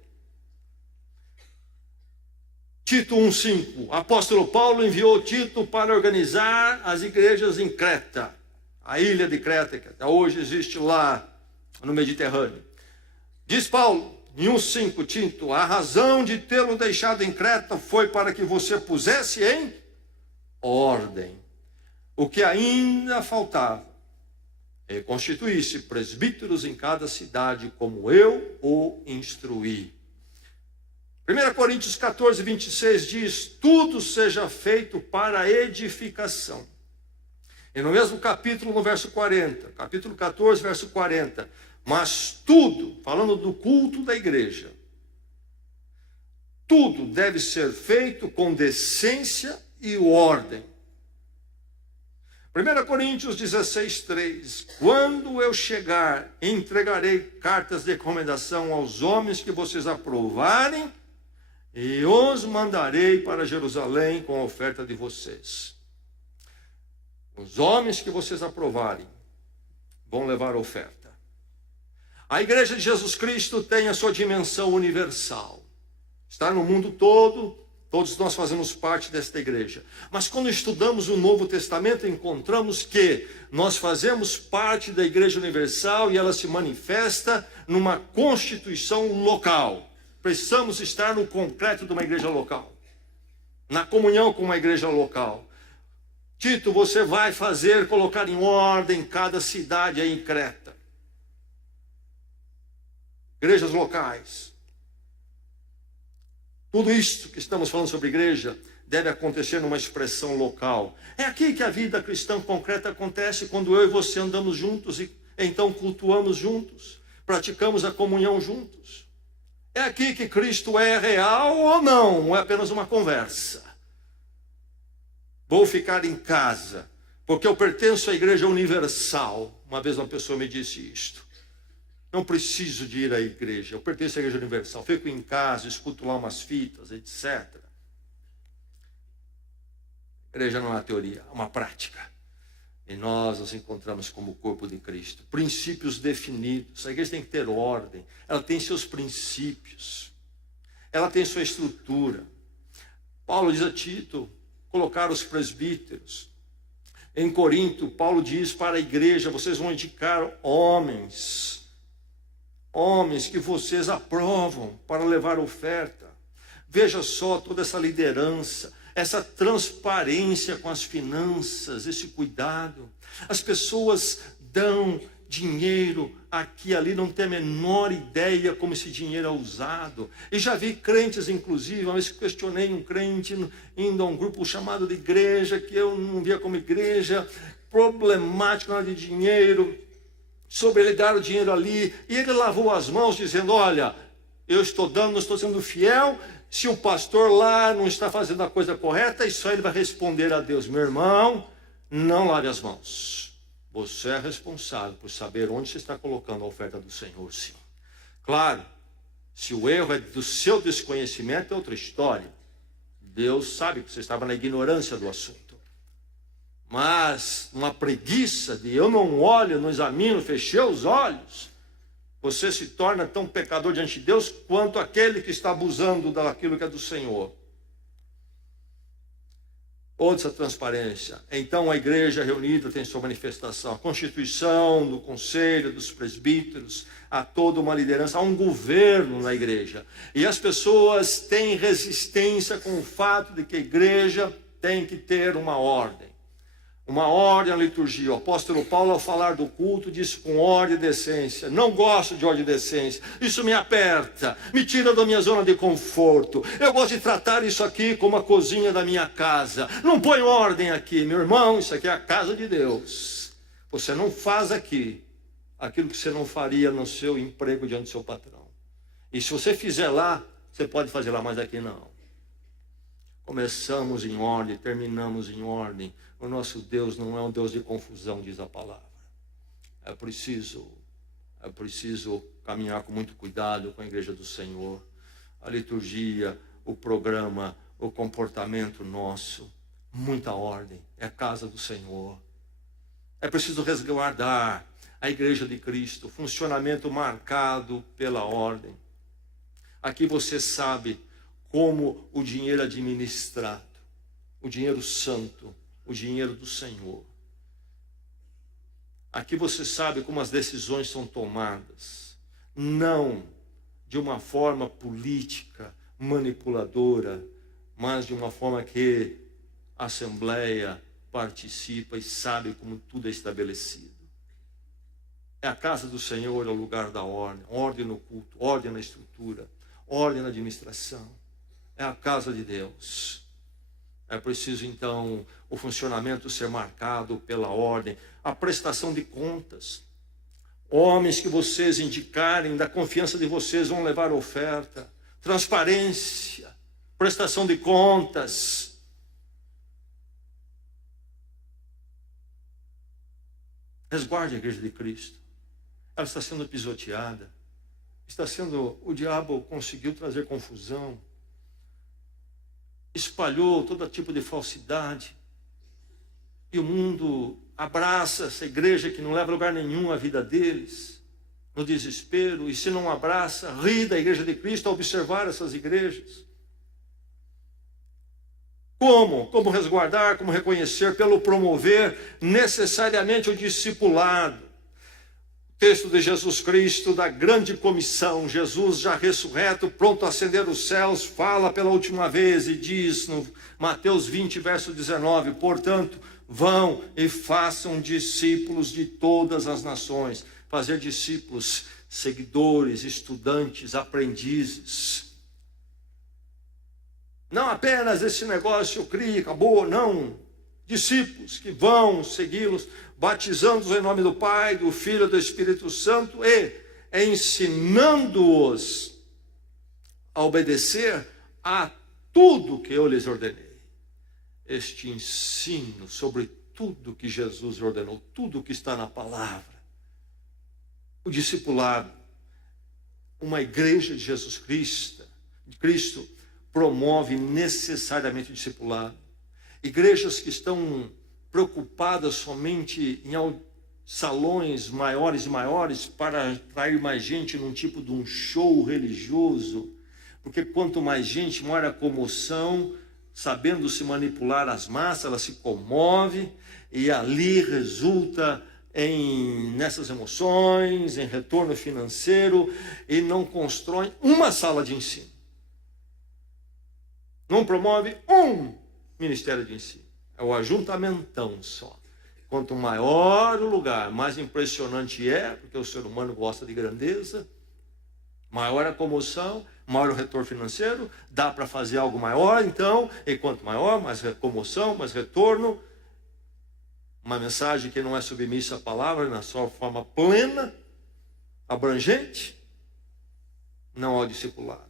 Tito 1,5. Apóstolo Paulo enviou Tito para organizar as igrejas em Creta. A ilha de Creta, que até hoje existe lá no Mediterrâneo. Diz Paulo, em 1,5, Tito, a razão de tê-lo deixado em Creta foi para que você pusesse em ordem o que ainda faltava, e constituísse presbíteros em cada cidade, como eu o instruí. 1 Coríntios 14, 26 diz, tudo seja feito para a edificação. E no mesmo capítulo, no verso 40, capítulo 14, verso 40, mas tudo, falando do culto da igreja, tudo deve ser feito com decência e ordem. 1 Coríntios 16, 3, quando eu chegar, entregarei cartas de recomendação aos homens que vocês aprovarem, e os mandarei para Jerusalém com a oferta de vocês. Os homens que vocês aprovarem vão levar a oferta. A igreja de Jesus Cristo tem a sua dimensão universal. Está no mundo todo, todos nós fazemos parte desta igreja. Mas quando estudamos o Novo Testamento, encontramos que nós fazemos parte da igreja universal e ela se manifesta numa constituição local. Precisamos estar no concreto de uma igreja local, na comunhão com uma igreja local. Tito, você vai colocar em ordem cada cidade aí em Creta. Igrejas locais. Tudo isso que estamos falando sobre igreja deve acontecer numa expressão local. É aqui que a vida cristã concreta acontece, quando eu e você andamos juntos e então cultuamos juntos, praticamos a comunhão juntos. É aqui que Cristo é real ou não é apenas uma conversa. Vou ficar em casa, porque eu pertenço à igreja universal. Uma vez uma pessoa me disse isto. Não preciso de ir à igreja, eu pertenço à igreja universal. Fico em casa, escuto lá umas fitas, etc. A igreja não é uma teoria, é uma prática. E nós nos encontramos como o corpo de Cristo. Princípios definidos. A igreja tem que ter ordem. Ela tem seus princípios. Ela tem sua estrutura. Paulo diz a Tito, colocar os presbíteros. Em Corinto, Paulo diz para a igreja, vocês vão indicar homens que vocês aprovam para levar oferta. Veja só toda essa liderança, essa transparência com as finanças, esse cuidado. As pessoas dão dinheiro aqui e ali, não tem a menor ideia como esse dinheiro é usado. E já vi crentes, inclusive, uma vez que questionei um crente indo a um grupo chamado de igreja, que eu não via como igreja, problemático na hora de dinheiro, sobre ele dar o dinheiro ali, e ele lavou as mãos dizendo, olha, eu estou dando, não estou sendo fiel, se o pastor lá não está fazendo a coisa correta, e só ele vai responder a Deus, meu irmão, não lave as mãos. Você é responsável por saber onde você está colocando a oferta do Senhor, sim. Claro, se o erro é do seu desconhecimento, é outra história. Deus sabe que você estava na ignorância do assunto. Mas uma preguiça de eu não olho, não examino, fechei os olhos, você se torna tão pecador diante de Deus quanto aquele que está abusando daquilo que é do Senhor. Toda essa transparência. Então a igreja reunida tem sua manifestação. A constituição do conselho, dos presbíteros, há toda uma liderança, há um governo na igreja. E as pessoas têm resistência com o fato de que a igreja tem que ter uma ordem. Uma ordem à liturgia. O apóstolo Paulo, ao falar do culto, disse com ordem e decência. Não gosto de ordem e decência. Isso me aperta, me tira da minha zona de conforto. Eu gosto de tratar isso aqui como a cozinha da minha casa. Não põe ordem aqui, meu irmão, isso aqui é a casa de Deus. Você não faz aqui aquilo que você não faria no seu emprego diante do seu patrão. E se você fizer lá, você pode fazer lá, mas aqui não. Começamos em ordem, terminamos em ordem. O nosso Deus não é um Deus de confusão, diz a palavra. É preciso caminhar com muito cuidado com a igreja do Senhor. A liturgia, o programa, o comportamento nosso, muita ordem. É a casa do Senhor. É preciso resguardar a igreja de Cristo, funcionamento marcado pela ordem. Aqui você sabe como o dinheiro é administrado, o dinheiro santo, o dinheiro do Senhor. Aqui você sabe como as decisões são tomadas. Não de uma forma política, manipuladora, mas de uma forma que a Assembleia participa e sabe como tudo é estabelecido. É a casa do Senhor, é o lugar da ordem, ordem no culto, ordem na estrutura, ordem na administração. É a casa de Deus. É preciso, então, o funcionamento ser marcado pela ordem, a prestação de contas. Homens que vocês indicarem, da confiança de vocês, vão levar oferta. Transparência, prestação de contas. Resguarde a igreja de Cristo. Ela está sendo pisoteada. O diabo conseguiu trazer confusão. Espalhou todo tipo de falsidade. E o mundo abraça essa igreja que não leva a lugar nenhum à vida deles, no desespero. E se não abraça, ri da igreja de Cristo ao observar essas igrejas. Como resguardar, como reconhecer? Pelo promover necessariamente o discipulado. O texto de Jesus Cristo, da grande comissão, Jesus já ressurreto, pronto a ascender os céus, fala pela última vez e diz no Mateus 20, verso 19, portanto, vão e façam discípulos de todas as nações. Fazer discípulos, seguidores, estudantes, aprendizes. Não apenas esse negócio cria, acabou, não. Discípulos que vão segui-los, batizando-os em nome do Pai, do Filho e do Espírito Santo e ensinando-os a obedecer a tudo que eu lhes ordenei. Este ensino sobre tudo que Jesus ordenou, tudo que está na palavra. O discipulado, uma igreja de Jesus Cristo promove necessariamente o discipulado. Igrejas que estão preocupadas somente em salões maiores e maiores para atrair mais gente num tipo de um show religioso, porque quanto mais gente, maior a comoção, sabendo se manipular as massas, ela se comove e ali resulta nessas emoções, em retorno financeiro, e não constrói uma sala de ensino. Não promove um ministério de ensino. É o ajuntamentão só. Quanto maior o lugar, mais impressionante é, porque o ser humano gosta de grandeza, maior a comoção, maior o retorno financeiro, dá para fazer algo maior, então, e quanto maior, mais comoção, mais retorno. Uma mensagem que não é submissa à palavra, na sua forma plena, abrangente, não ao discipulado.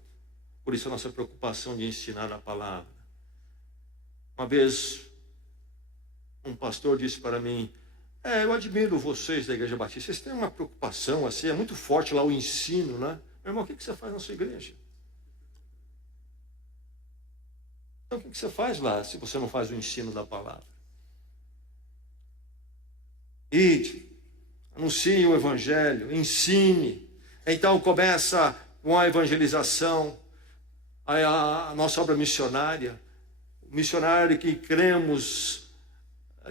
Por isso a nossa preocupação de ensinar a palavra. Uma vez, um pastor disse para mim, eu admiro vocês da Igreja Batista, vocês têm uma preocupação assim, é muito forte lá o ensino, né? Meu irmão, o que você faz na sua igreja? Então, o que você faz lá, se você não faz o ensino da palavra? Ide, anuncie o evangelho, ensine. Então começa com a evangelização, a nossa obra missionária. O missionário que cremos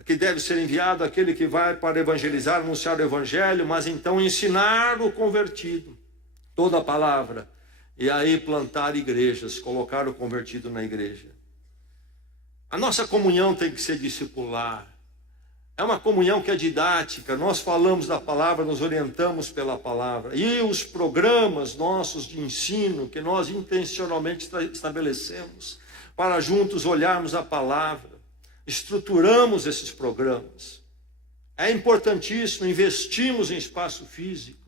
que deve ser enviado, aquele que vai para evangelizar, anunciar o evangelho, mas então ensinar o convertido, toda a palavra, e aí plantar igrejas, colocar o convertido na igreja. A nossa comunhão tem que ser discipular. É uma comunhão que é didática, nós falamos da palavra, nos orientamos pela palavra. E os programas nossos de ensino, que nós intencionalmente estabelecemos, para juntos olharmos a palavra, estruturamos esses programas. É importantíssimo, investimos em espaço físico.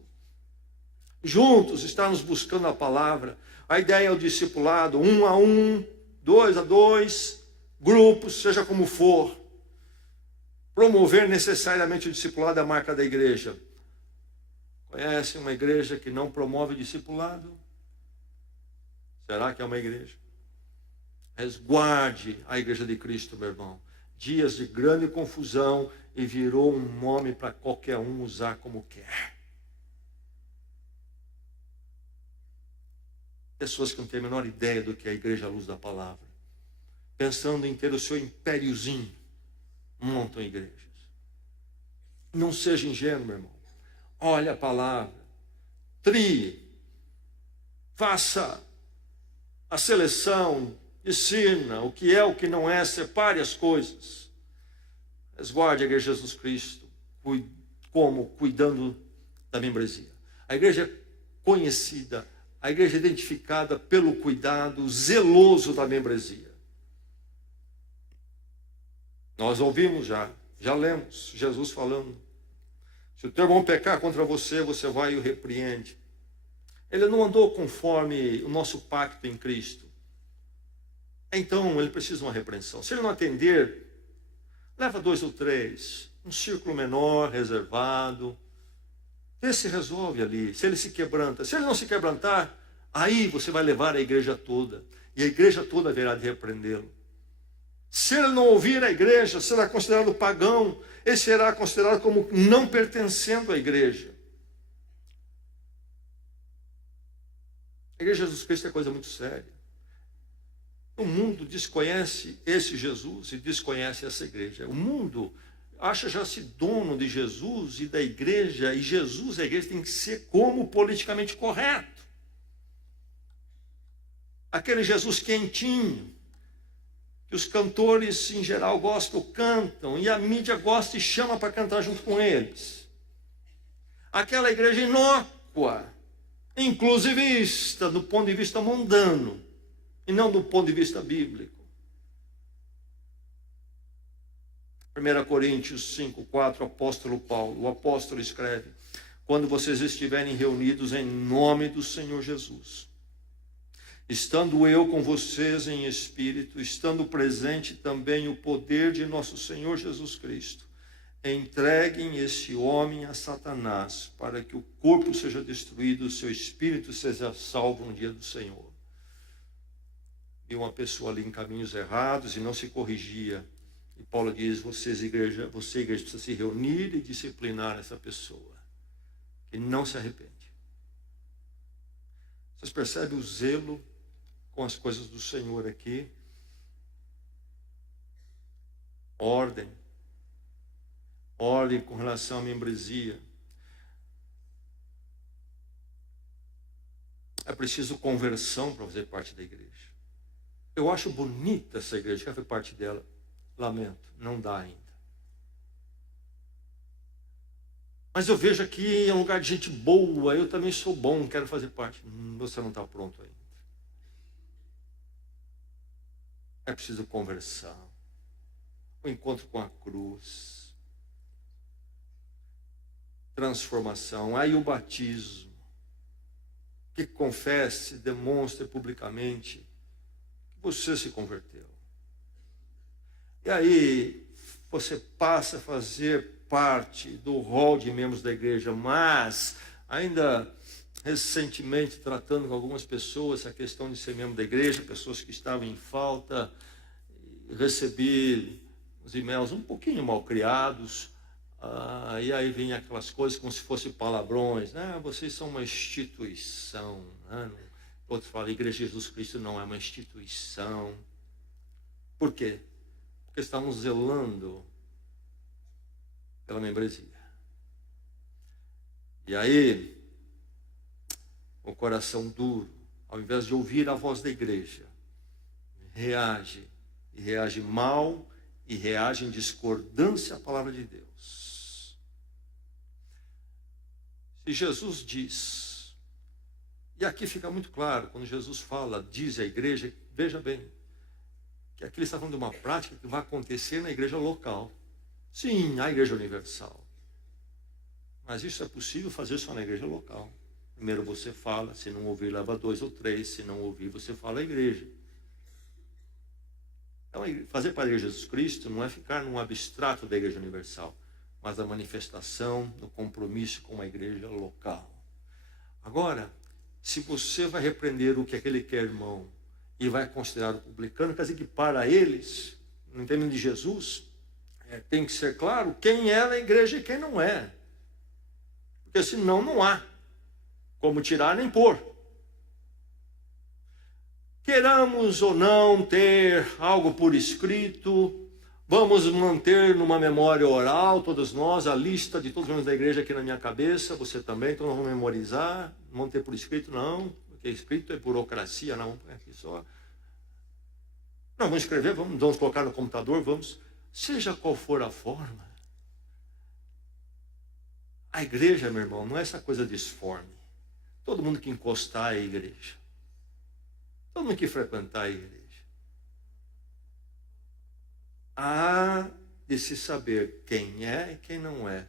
Juntos, estarmos buscando a palavra. A ideia é o discipulado, 1 a 1, 2 a 2, grupos, seja como for. Promover necessariamente o discipulado é a marca da igreja. Conhece uma igreja que não promove o discipulado? Será que é uma igreja? Resguarde a igreja de Cristo, meu irmão. Dias de grande confusão e virou um nome para qualquer um usar como quer. Pessoas que não têm a menor ideia do que é a igreja à luz da palavra. Pensando em ter o seu impériozinho, montam igrejas. Não seja ingênuo, meu irmão. Olha a palavra. Trie. Faça a seleção, ensina o que é, o que não é, separe as coisas. Resguarde a igreja de Jesus Cristo, como? Cuidando da membresia. A igreja conhecida, a igreja identificada pelo cuidado zeloso da membresia. Nós ouvimos já lemos Jesus falando. Se o teu irmão pecar contra você, você vai e o repreende. Ele não andou conforme o nosso pacto em Cristo. Então ele precisa de uma repreensão. Se ele não atender, leva 2 ou 3, um círculo menor, reservado. Vê se resolve ali, se ele se quebranta. Se ele não se quebrantar, aí você vai levar a igreja toda. E a igreja toda haverá de repreendê-lo. Se ele não ouvir a igreja, será considerado pagão. Ele será considerado como não pertencendo à igreja. A igreja de Jesus Cristo é coisa muito séria. O mundo desconhece esse Jesus e desconhece essa igreja. O mundo acha já-se dono de Jesus e da igreja, e Jesus, a igreja, tem que ser como politicamente correto. Aquele Jesus quentinho, que os cantores em geral gostam, cantam, e a mídia gosta e chama para cantar junto com eles. Aquela igreja inócua, inclusivista, do ponto de vista mundano, e não do ponto de vista bíblico. 1 Coríntios 5:4, apóstolo Paulo, o apóstolo escreve: quando vocês estiverem reunidos em nome do Senhor Jesus, estando eu com vocês em espírito, estando presente também o poder de nosso Senhor Jesus Cristo, entreguem esse homem a Satanás, para que o corpo seja destruído, o seu espírito seja salvo no dia do Senhor. E uma pessoa ali em caminhos errados e não se corrigia. E Paulo diz: você, igreja, precisa se reunir e disciplinar essa pessoa, que não se arrepende. Vocês percebem o zelo com as coisas do Senhor aqui? Ordem com relação à membresia. É preciso conversão para fazer parte da igreja. Eu acho bonita essa igreja, quer fazer parte dela. Lamento, não dá ainda. Mas eu vejo aqui é um lugar de gente boa, eu também sou bom, quero fazer parte. Você não está pronto ainda. É preciso conversão, o encontro com a cruz, transformação, aí o batismo, que confesse, demonstre publicamente que você se converteu. E aí você passa a fazer parte do rol de membros da igreja, mas ainda recentemente tratando com algumas pessoas a questão de ser membro da igreja, pessoas que estavam em falta, recebi os e-mails um pouquinho mal criados, e aí vem aquelas coisas como se fossem palavrões, vocês são uma instituição, outros falam, a Igreja de Jesus Cristo não é uma instituição. Por quê? Porque estamos zelando pela membresia. E aí, o coração duro, ao invés de ouvir a voz da igreja, reage, e reage mal, e reage em discordância à palavra de Deus. Se Jesus diz, e aqui fica muito claro, quando Jesus fala, diz à igreja, veja bem, que aqui ele está falando de uma prática que vai acontecer na igreja local. Sim, a igreja universal. Mas isso é possível fazer só na igreja local. Primeiro você fala, se não ouvir, leva 2 ou 3, se não ouvir, você fala à igreja. Então, fazer para a igreja de Jesus Cristo não é ficar num abstrato da igreja universal, mas a manifestação do compromisso com a igreja local. Agora, se você vai repreender o que aquele quer, irmão, e vai considerar o publicano, quer dizer que para eles, no termo de Jesus, tem que ser claro quem é na igreja e quem não é. Porque senão não há como tirar nem pôr. Queiramos ou não ter algo por escrito, vamos manter numa memória oral, todos nós, a lista de todos os membros da igreja aqui na minha cabeça, você também, então nós vamos memorizar, não vamos ter por escrito, não. porque escrito é burocracia, não, aqui só. Não, vamos escrever, vamos colocar no computador, vamos. Seja qual for a forma. A igreja, meu irmão, não é essa coisa disforme. Todo mundo que encostar é igreja. Todo mundo que frequentar é igreja. Há de se saber quem é e quem não é.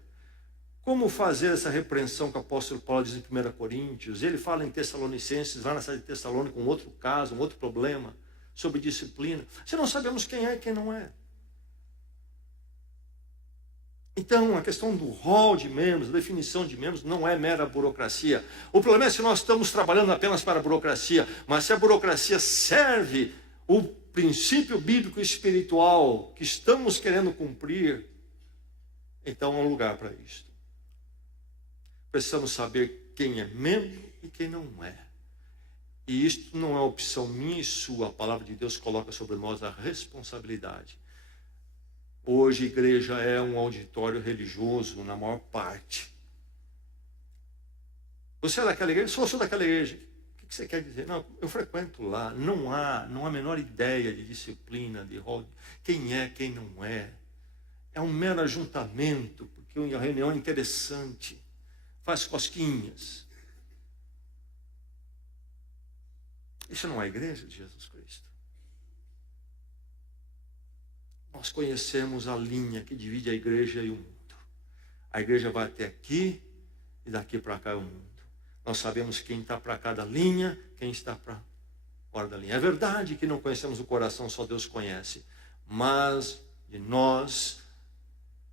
Como fazer essa repreensão que o apóstolo Paulo diz em 1 Coríntios? Ele fala em Tessalonicenses, lá na cidade de Tessalônica, um outro caso, um outro problema, sobre disciplina. Se não sabemos quem é e quem não é. Então, a questão do rol de membros, da definição de membros, não é mera burocracia. O problema é se nós estamos trabalhando apenas para a burocracia, mas se a burocracia serve o princípio bíblico e espiritual que estamos querendo cumprir, então há um lugar para isso. Precisamos saber quem é membro e quem não é. E isto não é opção minha e sua. A palavra de Deus coloca sobre nós a responsabilidade. Hoje a igreja é um auditório religioso, na maior parte. Você é daquela igreja? Sou daquela igreja. O que você quer dizer? Não, eu frequento lá. Não há a menor ideia de disciplina, de rol. Quem é, quem não é. É um mero ajuntamento, porque a reunião é interessante. Faz cosquinhas. Isso não é a igreja de Jesus Cristo. Nós conhecemos a linha que divide a igreja e o mundo. A igreja vai até aqui e daqui para cá é o mundo. Nós sabemos quem está para cada linha, quem está para fora da linha. É verdade que não conhecemos o coração, só Deus conhece. Mas de nós,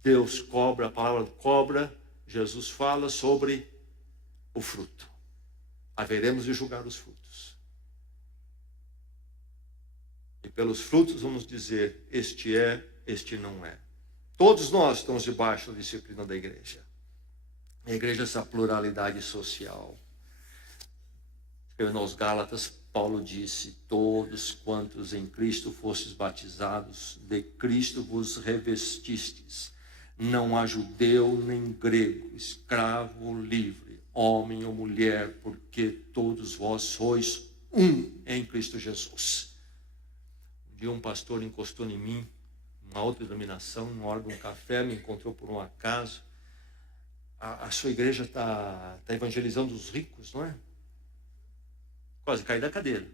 Deus cobra, a palavra cobra, Jesus fala sobre o fruto. Haveremos de julgar os frutos. E pelos frutos vamos dizer, este é, este não é. Todos nós estamos debaixo da disciplina da igreja. A igreja é essa pluralidade social. Escrevendo aos Gálatas, Paulo disse, todos quantos em Cristo fostes batizados, de Cristo vos revestistes. Não há judeu nem grego, escravo ou livre, homem ou mulher, porque todos vós sois um em Cristo Jesus. Um dia um pastor encostou em mim, uma outra denominação, numa hora de um café, me encontrou por um acaso. A sua igreja está evangelizando os ricos, não é? Quase caí da cadeira.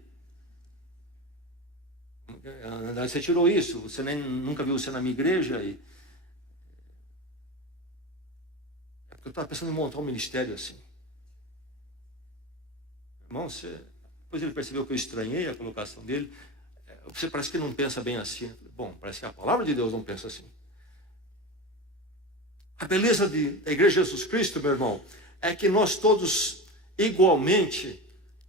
Você tirou isso? Você nunca viu você na minha igreja? É porque eu estava pensando em montar um ministério assim. Irmão, depois ele percebeu que eu estranhei a colocação dele. Você parece que não pensa bem assim. Bom, parece que a palavra de Deus não pensa assim. A beleza da igreja de Jesus Cristo, meu irmão, é que nós todos igualmente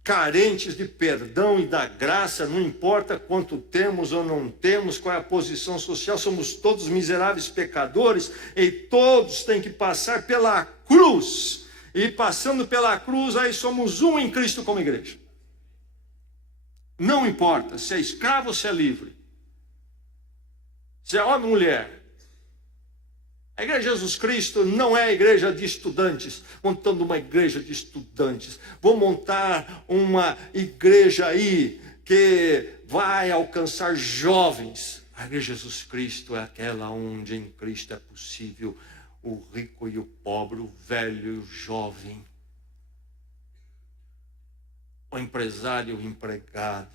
carentes de perdão e da graça, não importa quanto temos ou não temos, qual é a posição social, somos todos miseráveis pecadores e todos têm que passar pela cruz. E passando pela cruz, aí somos um em Cristo como igreja. Não importa se é escravo ou se é livre, se é homem ou mulher. A igreja de Jesus Cristo não é a igreja de estudantes, montando uma igreja de estudantes. Vou montar uma igreja aí que vai alcançar jovens. A igreja de Jesus Cristo é aquela onde em Cristo é possível o rico e o pobre, o velho e o jovem, o empresário e o empregado,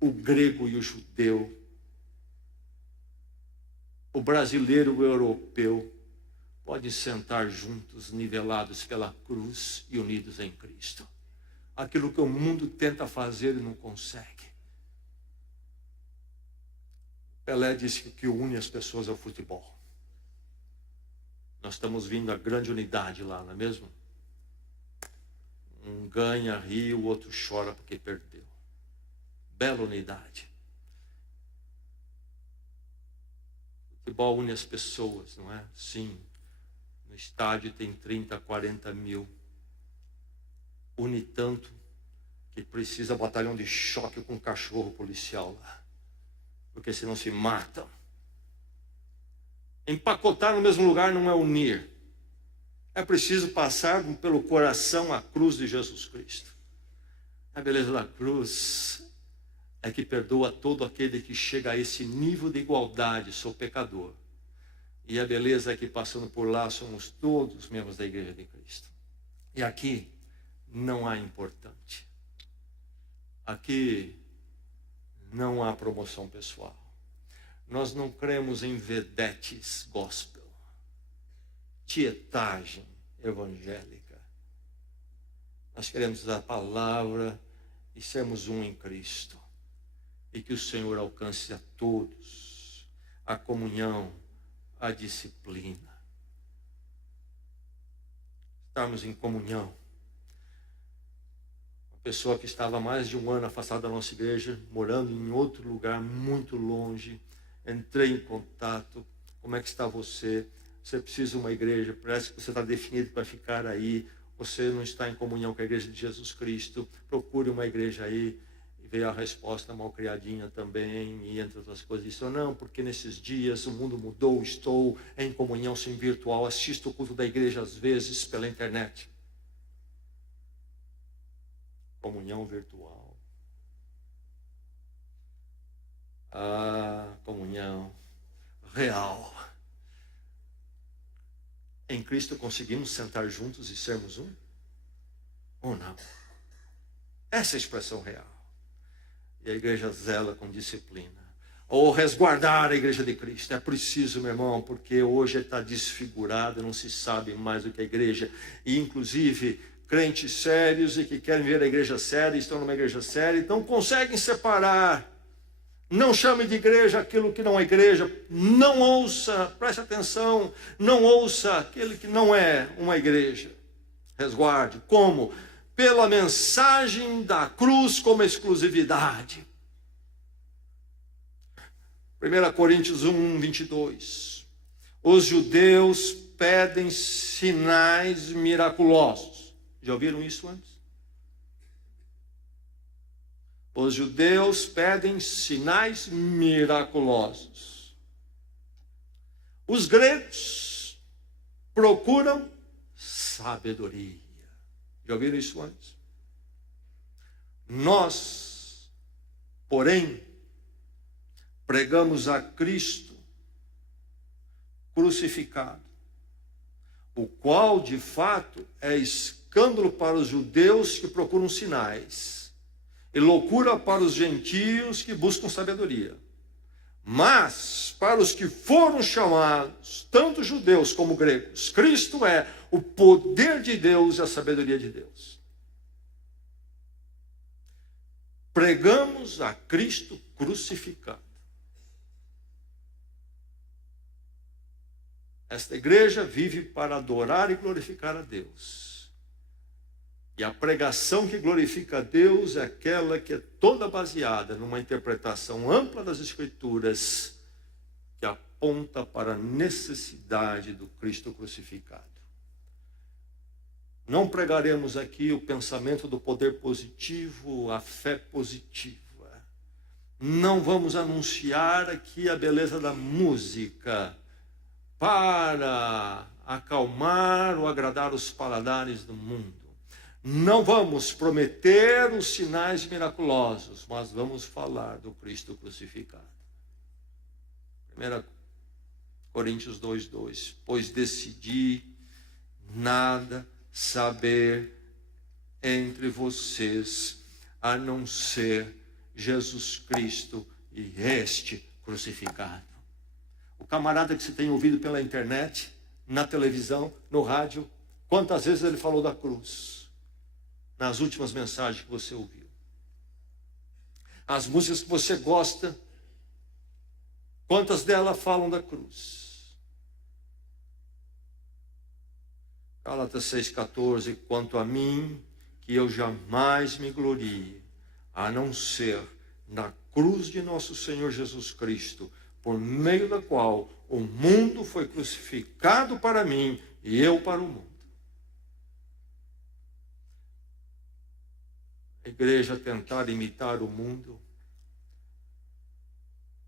o grego e o judeu, o brasileiro e o europeu podem sentar juntos, nivelados pela cruz e unidos em Cristo. Aquilo que o mundo tenta fazer e não consegue. Pelé disse que o que une as pessoas é o futebol. Nós estamos vindo a grande unidade lá, não é mesmo? Um ganha, ri, o outro chora porque perdeu. Bela unidade. O futebol une as pessoas, não é? Sim. No estádio tem 30, 40 mil. Une tanto que precisa batalhão de choque com cachorro policial lá. Porque senão se matam. Empacotar no mesmo lugar não é unir. É preciso passar pelo coração a cruz de Jesus Cristo. A beleza da cruz é que perdoa todo aquele que chega a esse nível de igualdade. Sou pecador. E a beleza é que passando por lá somos todos membros da Igreja de Cristo. E aqui não há importante. Aqui não há promoção pessoal. Nós não cremos em vedetes gospel, tietagem evangélica. Nós queremos a palavra e sermos um em Cristo. E que o Senhor alcance a todos a comunhão, a disciplina. Estarmos em comunhão. Uma pessoa que estava há mais de um ano afastada da nossa igreja, morando em outro lugar muito longe, entrei em contato. Como é que está você? Você precisa de uma igreja, parece que você está definido para ficar aí, você não está em comunhão com a igreja de Jesus Cristo, procure uma igreja aí. E veio a resposta mal criadinha também, e entre outras coisas, disse, não, porque nesses dias o mundo mudou, estou em comunhão sem virtual, assisto o culto da igreja às vezes pela internet. Comunhão virtual. Comunhão real. Em Cristo conseguimos sentar juntos e sermos um? Ou não? Essa é a expressão real. E a igreja zela com disciplina. Ou resguardar a igreja de Cristo. É preciso, meu irmão, porque hoje está desfigurado, não se sabe mais o que é igreja. E inclusive, crentes sérios e que querem ver a igreja séria, estão numa igreja séria, então conseguem separar. Não chame de igreja aquilo que não é igreja. Não ouça, preste atenção, não ouça aquele que não é uma igreja. Resguarde. Como? Pela mensagem da cruz como exclusividade. 1 Coríntios 1, 22. Os judeus pedem sinais miraculosos. Já ouviram isso antes? Os judeus pedem sinais miraculosos. Os gregos procuram sabedoria. Já ouviram isso antes? Nós, porém, pregamos a Cristo crucificado, o qual, de fato, é escândalo para os judeus que procuram sinais, e loucura para os gentios que buscam sabedoria. Mas, para os que foram chamados, tanto judeus como gregos, Cristo é o poder de Deus e a sabedoria de Deus. Pregamos a Cristo crucificado. Esta igreja vive para adorar e glorificar a Deus. E a pregação que glorifica a Deus é aquela que é toda baseada numa interpretação ampla das Escrituras, que aponta para a necessidade do Cristo crucificado. Não pregaremos aqui o pensamento do poder positivo, a fé positiva. Não vamos anunciar aqui a beleza da música para acalmar ou agradar os paladares do mundo. Não vamos prometer os sinais miraculosos, mas vamos falar do Cristo crucificado. 1 Coríntios 2:2. Pois decidi nada saber entre vocês, a não ser Jesus Cristo e este crucificado. O camarada que você tem ouvido pela internet, na televisão, no rádio, quantas vezes ele falou da cruz? Nas últimas mensagens que você ouviu. As músicas que você gosta, quantas delas falam da cruz? Gálatas 6,14. Quanto a mim, que eu jamais me glorie, a não ser na cruz de nosso Senhor Jesus Cristo, por meio da qual o mundo foi crucificado para mim e eu para o mundo. A igreja tentar imitar o mundo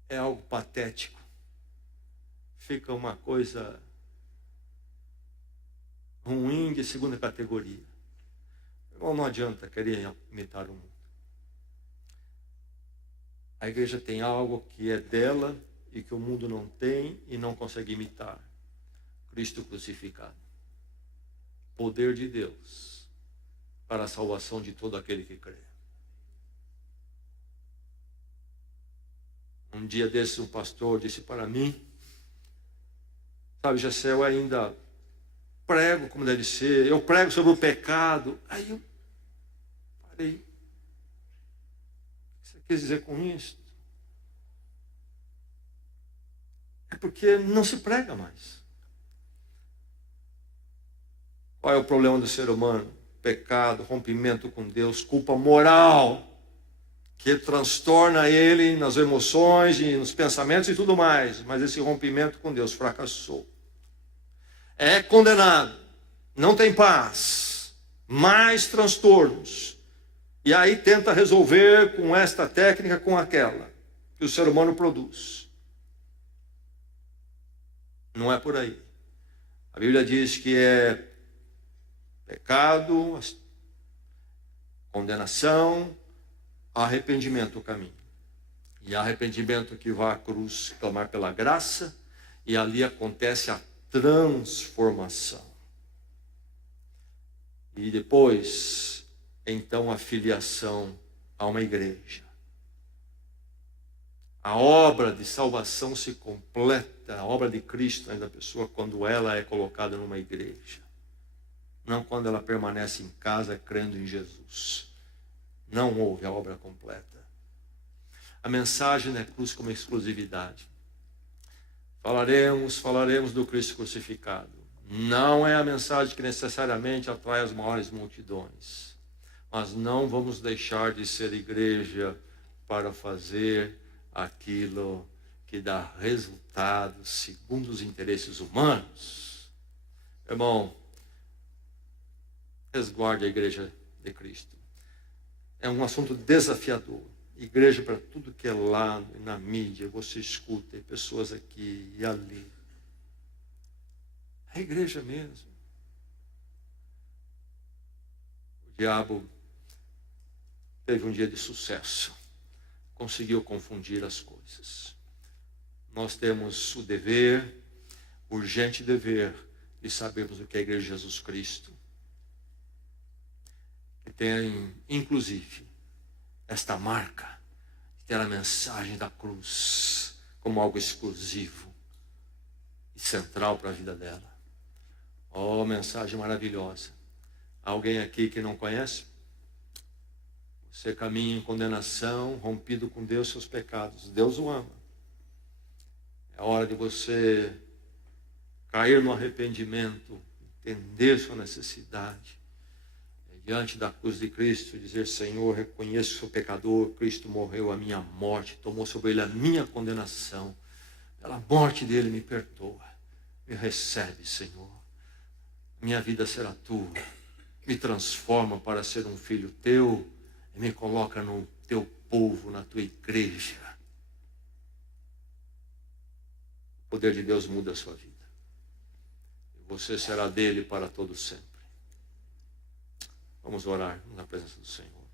é algo patético. Fica uma coisa ruim de segunda categoria. Não adianta querer imitar o mundo. A igreja tem algo que é dela e que o mundo não tem e não consegue imitar. Cristo crucificado. Poder de Deus para a salvação de todo aquele que crê. Um dia desses um pastor disse para mim, sabe, Jessé, eu ainda prego como deve ser, eu prego sobre o pecado. Aí eu parei. O que você quer dizer com isso? É porque não se prega mais. Qual é o problema do ser humano? Pecado, rompimento com Deus, culpa moral, que transtorna ele nas emoções e nos pensamentos e tudo mais. Mas esse rompimento com Deus fracassou. É condenado, não tem paz, mais transtornos. E aí tenta resolver com esta técnica, com aquela, que o ser humano produz. Não é por aí. A Bíblia diz que é pecado, condenação, arrependimento o caminho. E arrependimento que vai à cruz clamar pela graça, e ali acontece a transformação. E depois, então, a filiação a uma igreja. A obra de salvação se completa, a obra de Cristo na pessoa, quando ela é colocada numa igreja. Não quando ela permanece em casa crendo em Jesus. Não houve a obra completa. A mensagem não é cruz como exclusividade. Falaremos do Cristo crucificado. Não é a mensagem que necessariamente atrai as maiores multidões. Mas não vamos deixar de ser igreja para fazer aquilo que dá resultados segundo os interesses humanos. Irmão, resguarde a igreja de Cristo. É um assunto desafiador. Igreja para tudo que é lado, na mídia, você escuta pessoas aqui e ali. É a igreja mesmo. O diabo teve um dia de sucesso. Conseguiu confundir as coisas. Nós temos o dever, urgente dever, de sabermos o que é a igreja de Jesus Cristo. Que tem, inclusive, esta marca de ter a mensagem da cruz como algo exclusivo e central para a vida dela. Oh, mensagem maravilhosa. Alguém aqui que não conhece? Você caminha em condenação, rompido com Deus, seus pecados. Deus o ama. É hora de você cair no arrependimento, entender sua necessidade. Diante da cruz de Cristo, dizer: Senhor, reconheço que sou pecador, Cristo morreu a minha morte, tomou sobre ele a minha condenação. Pela morte dele me perdoa. Me recebe, Senhor. Minha vida será tua. Me transforma para ser um filho teu e me coloca no teu povo, na tua igreja. O poder de Deus muda a sua vida. E você será dele para todo sempre. Vamos orar na presença do Senhor.